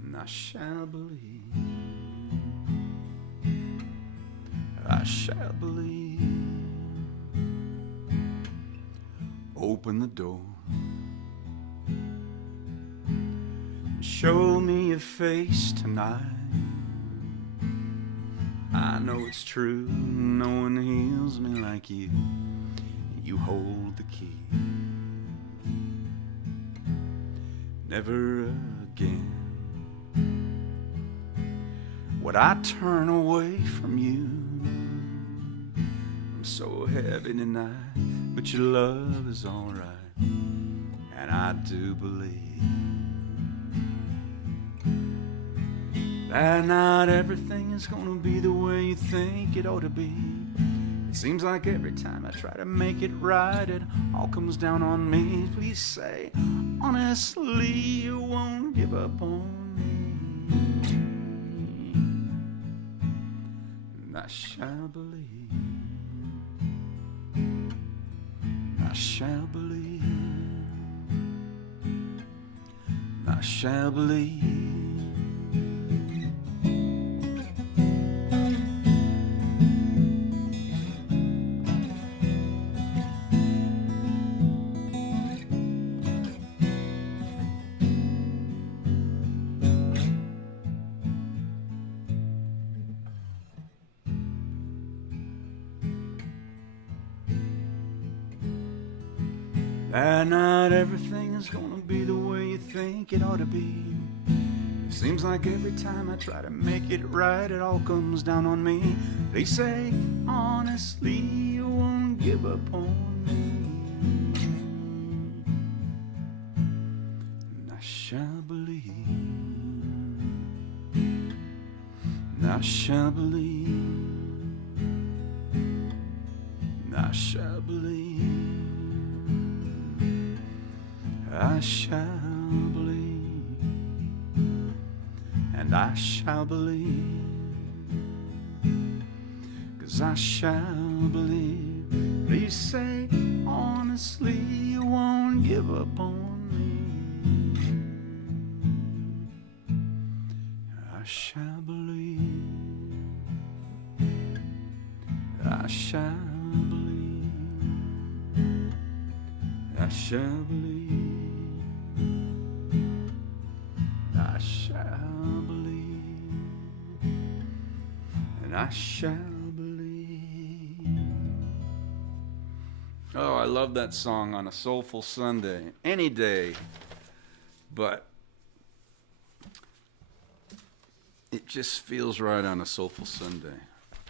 And I shall believe. I shall believe. Open the door. Show me your face tonight. I know it's true, no one heals me like you. You hold the key. Never again would I turn away from you. I'm so heavy tonight, but your love is alright. And I do believe that not everything is gonna be the way you think it ought to be. It seems like every time I try to make it right, it all comes down on me. Please say, honestly, you won't give up on me. And I shall believe. I shall believe. I shall believe. That not everything is gonna be the way you think it ought to be. It seems like every time I try to make it right, it all comes down on me. They say, honestly, you won't give up on me. And I shall believe. And I shall believe. And I shall believe. I shall believe, and I shall believe, 'cause I shall believe. Please say, honestly, you won't give up on me. I shall believe, I shall believe, I shall believe. I shall believe, and I shall believe. Oh, I love that song on a Soulful Sunday, any day, but it just feels right on a Soulful Sunday.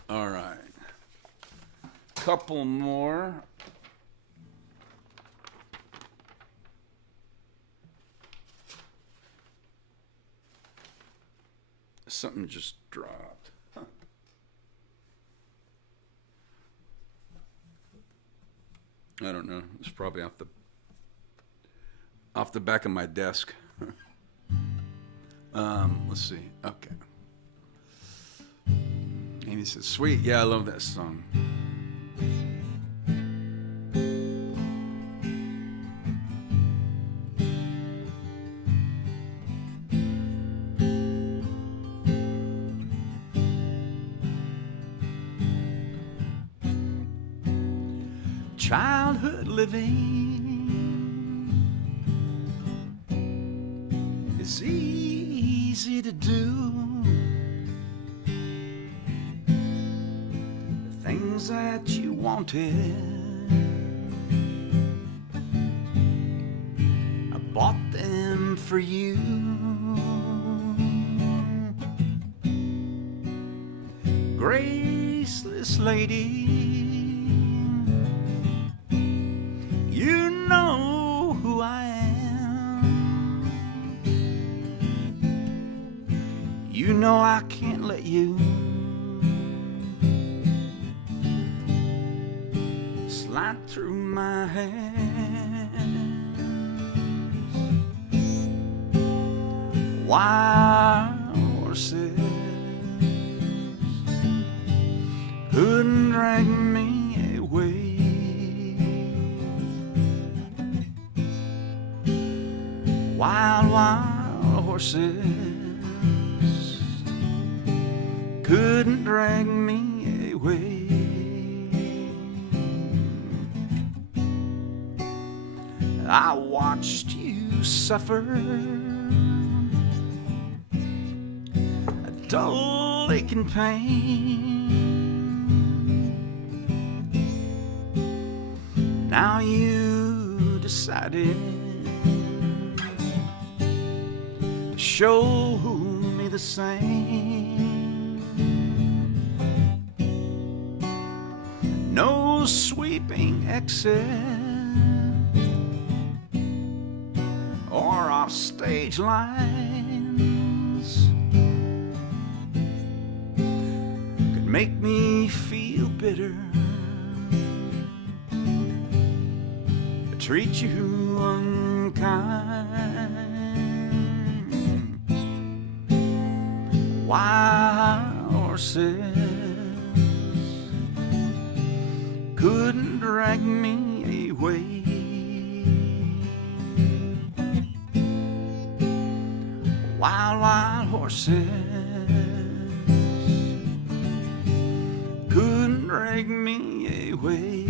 All right, couple more. Something just dropped. Huh. I don't know. It's probably off the back of my desk. Let's see. Okay. Amy says, "Sweet, yeah, I love that song." childhood living is easy to do. The things that you wanted, I bought them for you. Graceless lady, you know who I am. You know I can't let you slide through my hands. Wild horses couldn't drag me away. Wild, wild horses couldn't drag me away. I watched you suffer a dull aching pain. Now you decided to show me the same. No sweeping exit or off stage lines could make me feel bitter, treat you unkind. Wild horses couldn't drag me away. Wild, wild horses couldn't drag me away.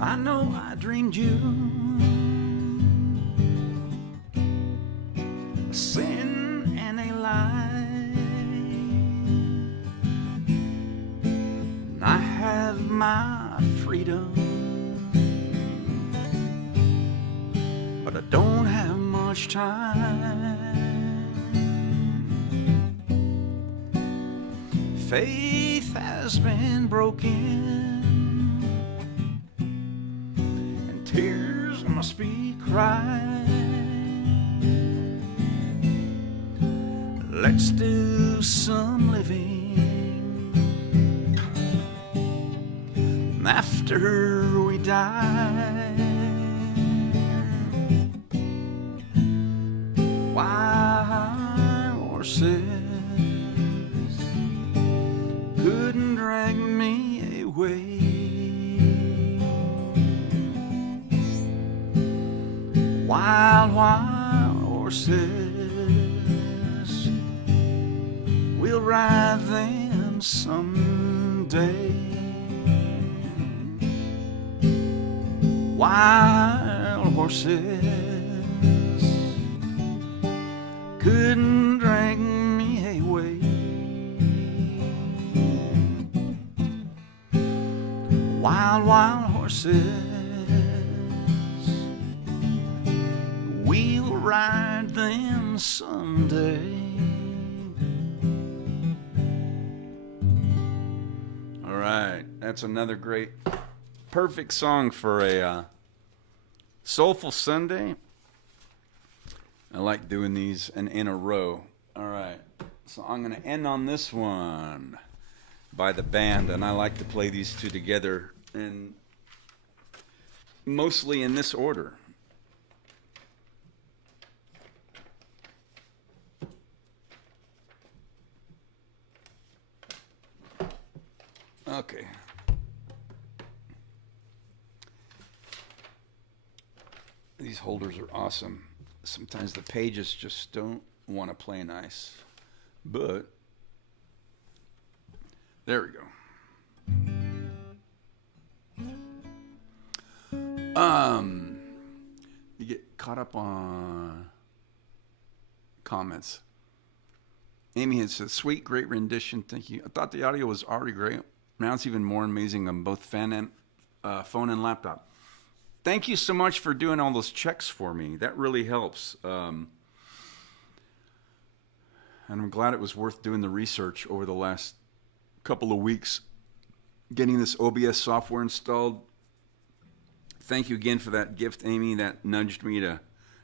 I know I dreamed you a sin and a lie, and I have my freedom, but I don't have much time. Faith has been broken, tears must be cried. Let's do some living after we die. Wild horses couldn't drag me away. Wild, wild horses, we'll ride them someday. Wild horses couldn't drag me away. Wild, wild horses, we'll ride them someday. All right, that's another great, perfect song for a Soulful Sunday. I like doing these in a row. All right, so I'm going to end on this one by the band, and I like to play these two together, and mostly in this order. Okay. These holders are awesome. Sometimes the pages just don't want to play nice. But there we go. You get caught up on comments. Amy had said, "Sweet, great rendition. Thank you. I thought the audio was already great. Now it's even more amazing on both phone and laptop." Thank you so much for doing all those checks for me. That really helps. And I'm glad it was worth doing the research over the last couple of weeks, getting this OBS software installed. Thank you again for that gift, Amy. That nudged me to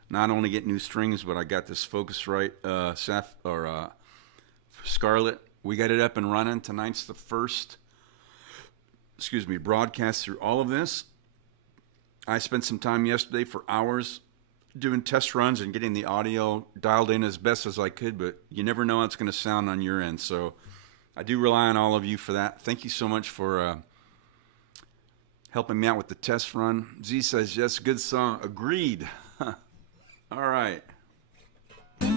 not only get new strings, but I got this Focusrite Scarlett. We got it up and running. Tonight's the first, broadcast through all of this. I spent some time yesterday for hours doing test runs and getting the audio dialed in as best as I could, but you never know how it's going to sound on your end. So I do rely on all of you for that. Thank you so much for helping me out with the test run. Z says, yes, good song. Agreed. All right. Wait.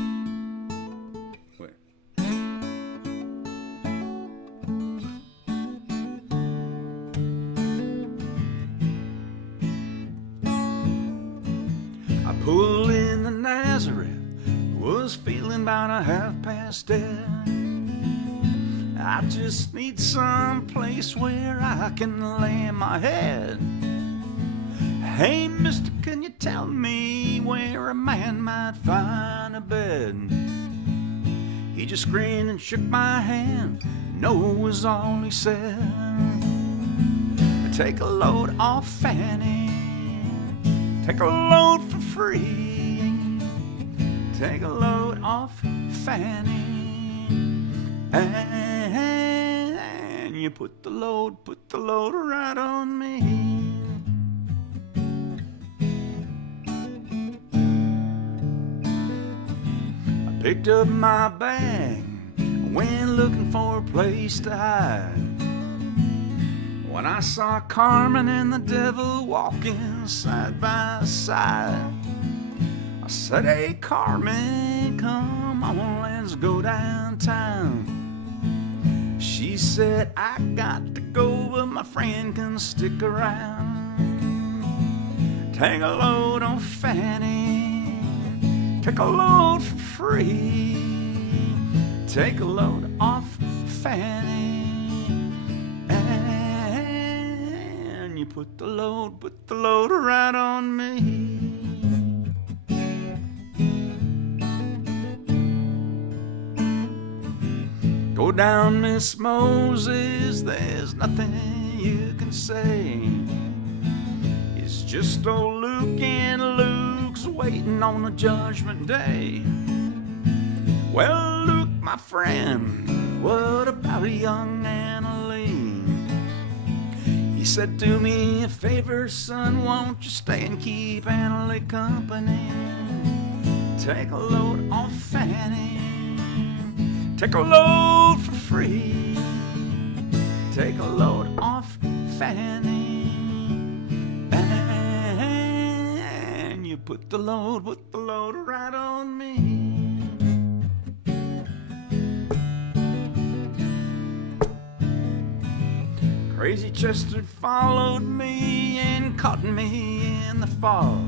I pulled in the Nazareth, was feeling about 10:30. I just need some place where I can lay my head. Hey, mister, can you tell me where a man might find a bed? He just grinned and shook my hand. No was all he said. Take a load off Fanny. Take a load for free. Take a load off Fanny. And you put the load right on me. I picked up my bag, went looking for a place to hide. When I saw Carmen and the devil walking side by side, I said, hey Carmen, come on, let's go downtown. She said, I got to go, but my friend can stick around. Take a load on Fanny, take a load for free. Take a load off Fanny, and you put the load right on me. Go down, Miss Moses, there's nothing you can say. It's just old Luke, and Luke's waiting on the judgment day. Well, Luke, my friend, what about young Annalee? He said, do me a favor, son, won't you stay and keep Annalee company? Take a load off Fanny. Take a load for free. Take a load off Fanny. And you put the load right on me. Crazy Chester followed me and caught me in the fog.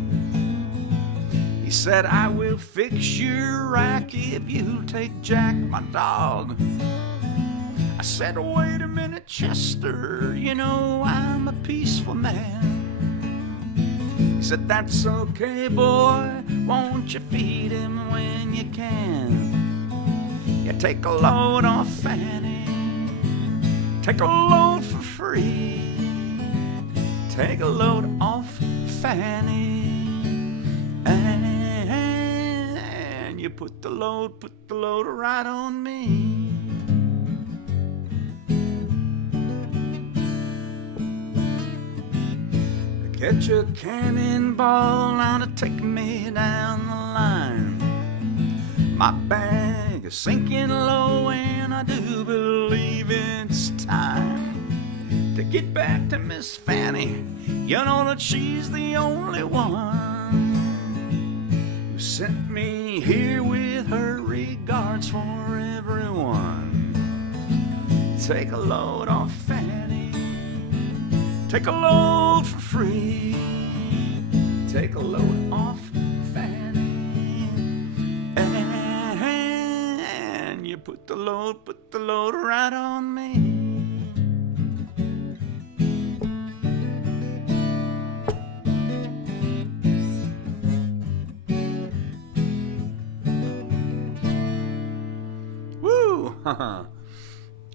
He said, I will fix your rack if you take Jack, my dog. I said, wait a minute, Chester, you know I'm a peaceful man. He said, that's okay, boy, won't you feed him when you can? You take a load off Fanny, take a load for free. Take a load off Fanny. And you put the load right on me. Catch a cannonball now to take me down the line. My bag is sinking low and I do believe it's time. Get back to Miss Fanny. You know that she's the only one who sent me here with her regards for everyone. Take a load off Fanny. Take a load for free. Take a load off Fanny. And you put the load right on me.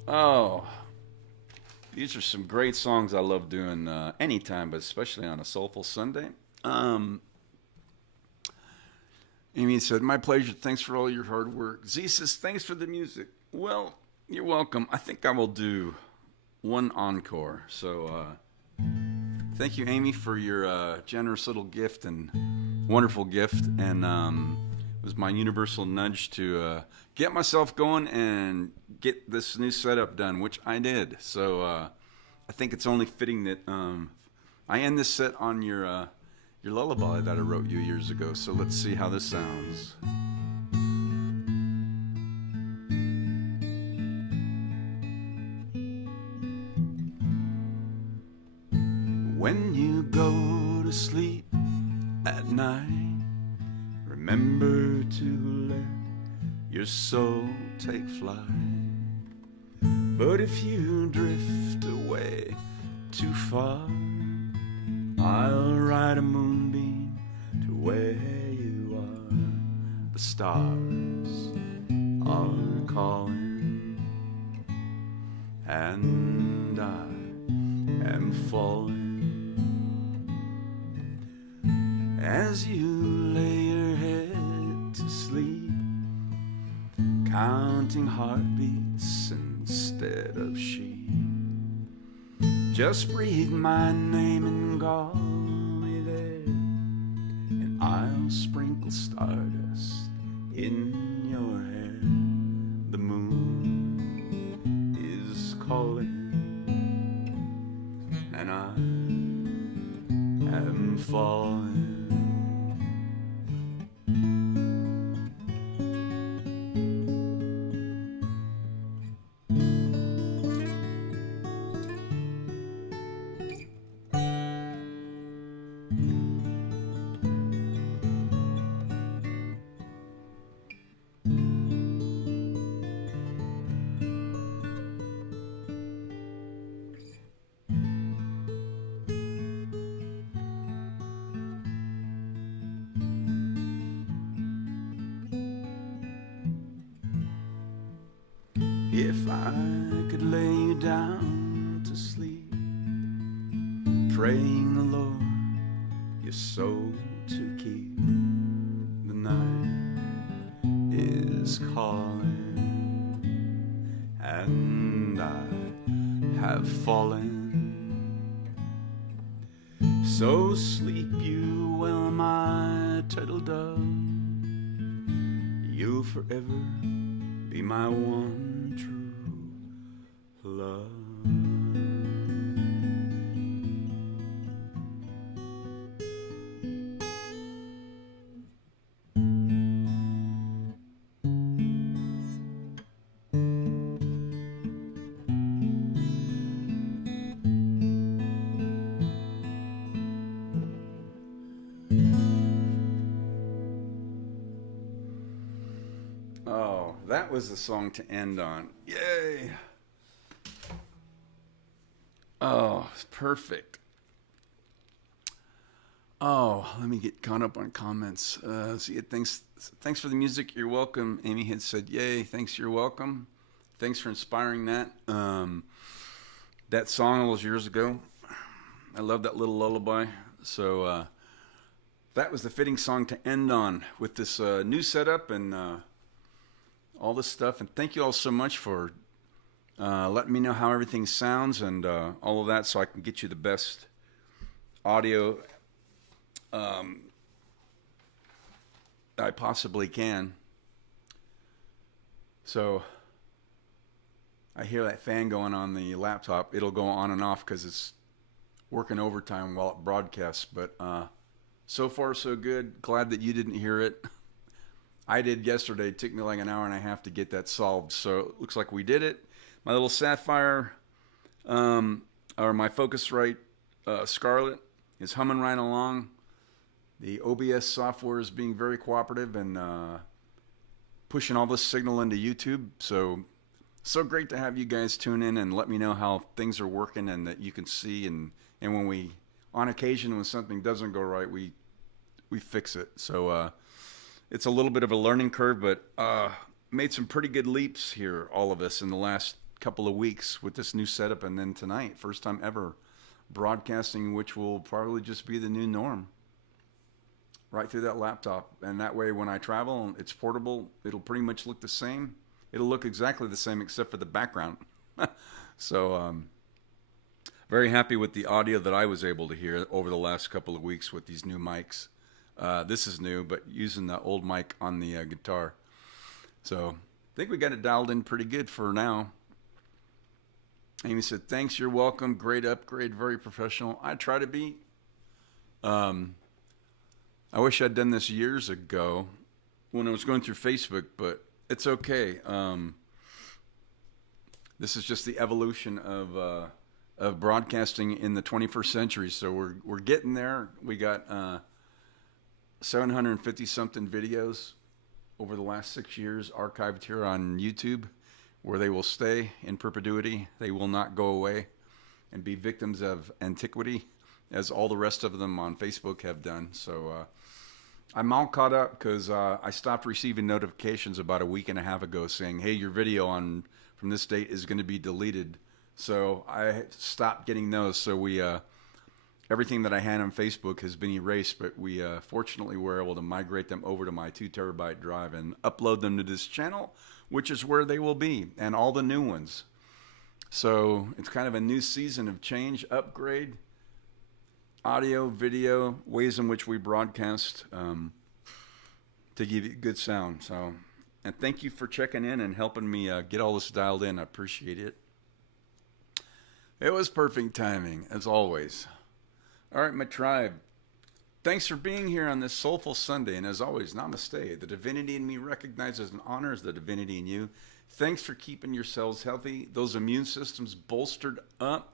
Oh, these are some great songs I love doing anytime, but especially on a Soulful Sunday. Amy said, my pleasure. Thanks for all your hard work. Z says, thanks for the music. Well, you're welcome. I think I will do one encore. So thank you, Amy, for your generous little gift and wonderful gift. And it was my universal nudge to get myself going and get this new setup done, which I did. So I think it's only fitting that I end this set on your lullaby that I wrote you years ago. So let's see how this sounds. When you go to sleep at night, remember to let your soul take flight. But if you drift away too far, I'll ride a moonbeam to where you are. The stars are calling, and I am falling. As you lay your head to sleep, counting heartbeats instead of sheep, just breathe my name and call me there, and I'll sprinkle stardust in your hair. The moon is calling, and I am falling. If I could lay you down to sleep, praying the Lord your soul to keep, the night is calling, and I have fallen. So sleep you well, my turtle dove, you'll forever be my one love. Oh, that was the song to end on. Yay! Oh, it's perfect. Oh, let me get caught up on comments. See, thanks for the music. You're welcome. Amy had said, "Yay, thanks. You're welcome. Thanks for inspiring that." That song all those years ago. I love that little lullaby. So that was the fitting song to end on with this new setup and all this stuff. And thank you all so much for letting me know how everything sounds and all of that, so I can get you the best audio I possibly can. So I hear that fan going on the laptop. It'll go on and off because it's working overtime while it broadcasts. But so far, so good. Glad that you didn't hear it. I did yesterday. It took me like an hour and a half to get that solved. So it looks like we did it. My little Sapphire, or my Focusrite Scarlett is humming right along. The OBS software is being very cooperative and pushing all this signal into YouTube. So great to have you guys tune in and let me know how things are working and that you can see. And when we, on occasion, when something doesn't go right, we fix it. So it's a little bit of a learning curve, but made some pretty good leaps here, all of us, in the last couple of weeks with this new setup. And then tonight, first time ever broadcasting, which will probably just be the new norm, right through that laptop. And that way, when I travel, it's portable. It'll pretty much look the same. It'll look exactly the same except for the background. So very happy with the audio that I was able to hear over the last couple of weeks with these new mics. This is new, but using the old mic on the guitar. So I think we got it dialed in pretty good for now. Amy said, thanks, you're welcome. Great upgrade, very professional. I try to be. I wish I'd done this years ago when I was going through Facebook, but it's okay. This is just the evolution of broadcasting in the 21st century. So we're getting there. We got 750 something videos over the last 6 years archived here on YouTube, where they will stay in perpetuity. They will not go away and be victims of antiquity, as all the rest of them on Facebook have done. So I'm all caught up because I stopped receiving notifications about a week and a half ago saying, hey, your video from this date is going to be deleted. So I stopped getting those. So everything that I had on Facebook has been erased, but we fortunately were able to migrate them over to my 2 terabyte drive and upload them to this channel, which is where they will be, and all the new ones. So it's kind of a new season of change, upgrade, audio, video, ways in which we broadcast to give you good sound. So, and thank you for checking in and helping me get all this dialed in. I appreciate it. It was perfect timing, as always. All right, my tribe. Thanks for being here on this Soulful Sunday. And as always, namaste. The divinity in me recognizes and honors the divinity in you. Thanks for keeping yourselves healthy, those immune systems bolstered up.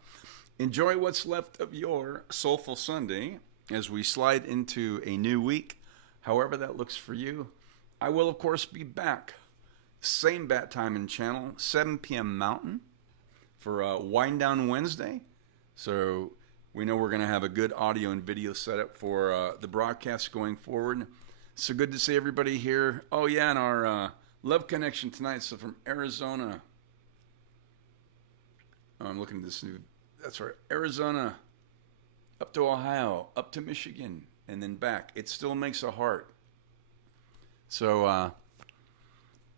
Enjoy what's left of your Soulful Sunday as we slide into a new week, however that looks for you. I will, of course, be back. Same bat time and channel, 7 p.m. Mountain for Wind Down Wednesday. So we know we're going to have a good audio and video setup for the broadcast going forward. So good to see everybody here. Oh, yeah, and our love connection tonight. So from Arizona. I'm looking at this new. That's right. Arizona, up to Ohio, up to Michigan, and then back. It still makes a heart. So I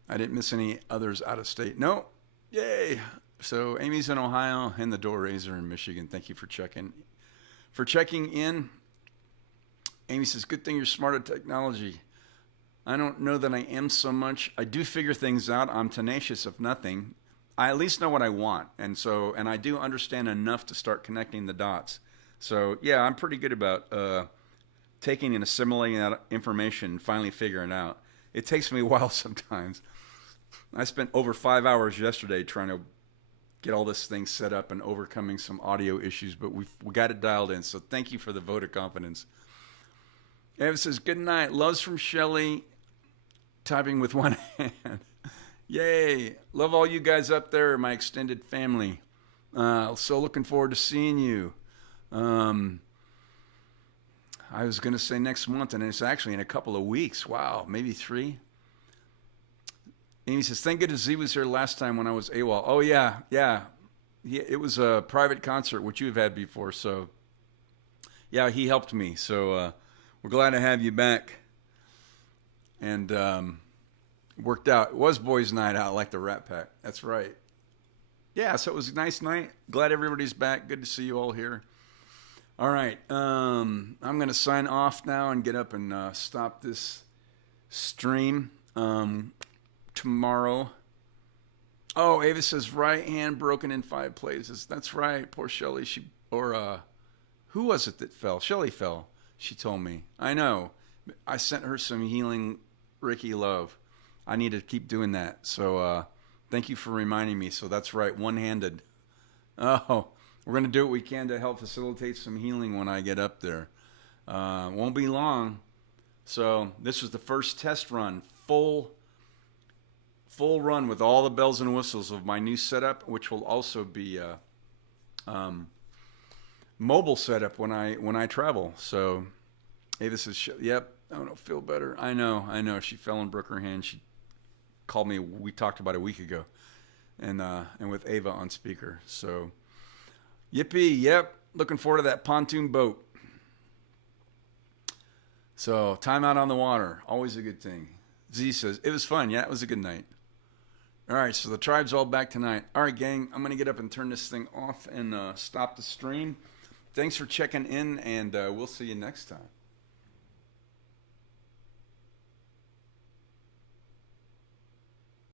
didn't miss any others out of state. No. Yay. So Amy's in Ohio and the Door Raiser in Michigan. Thank you for checking in. Amy says, good thing you're smart at technology. I don't know that I am so much. I do figure things out. I'm tenacious of nothing. I at least know what I want. And I do understand enough to start connecting the dots. So yeah, I'm pretty good about taking and assimilating that information and finally figuring it out. It takes me a while sometimes. I spent over 5 hours yesterday trying to get all this thing set up and overcoming some audio issues, but we got it dialed in. So thank you for the vote of confidence. Ev says, good night. Loves from Shelly, typing with one hand. Yay. Love all you guys up there, my extended family. So looking forward to seeing you. I was going to say next month, and it's actually in a couple of weeks. Wow, maybe 3. Amy says, thank goodness Z was here last time when I was AWOL. Oh, yeah. It was a private concert, which you've had before. So, yeah, he helped me. So we're glad to have you back. And worked out. It was boys' night out like the Rat Pack. That's right. Yeah, so it was a nice night. Glad everybody's back. Good to see you all here. All right. I'm going to sign off now and get up and stop this stream. Tomorrow Oh, Ava says right hand broken in 5 places. That's right. Poor Shelly. Who was it that fell? Shelly fell. She told me. I know. I sent her some healing Ricky love. I need to keep doing that. So thank you for reminding me. So that's right. One-handed. Oh, we're going to do what we can to help facilitate some healing when I get up there. Won't be long. So this was the first test run, full run with all the bells and whistles of my new setup, which will also be mobile setup when I travel. So Ava says, "Yep, I don't feel better." I know. She fell and broke her hand. She called me. We talked about a week ago, and with Ava on speaker. So, yippee! Yep, looking forward to that pontoon boat. So, time out on the water, always a good thing. Z says, it was fun. Yeah, it was a good night. All right, so the tribe's all back tonight. All right, gang, I'm going to get up and turn this thing off and stop the stream. Thanks for checking in, and we'll see you next time.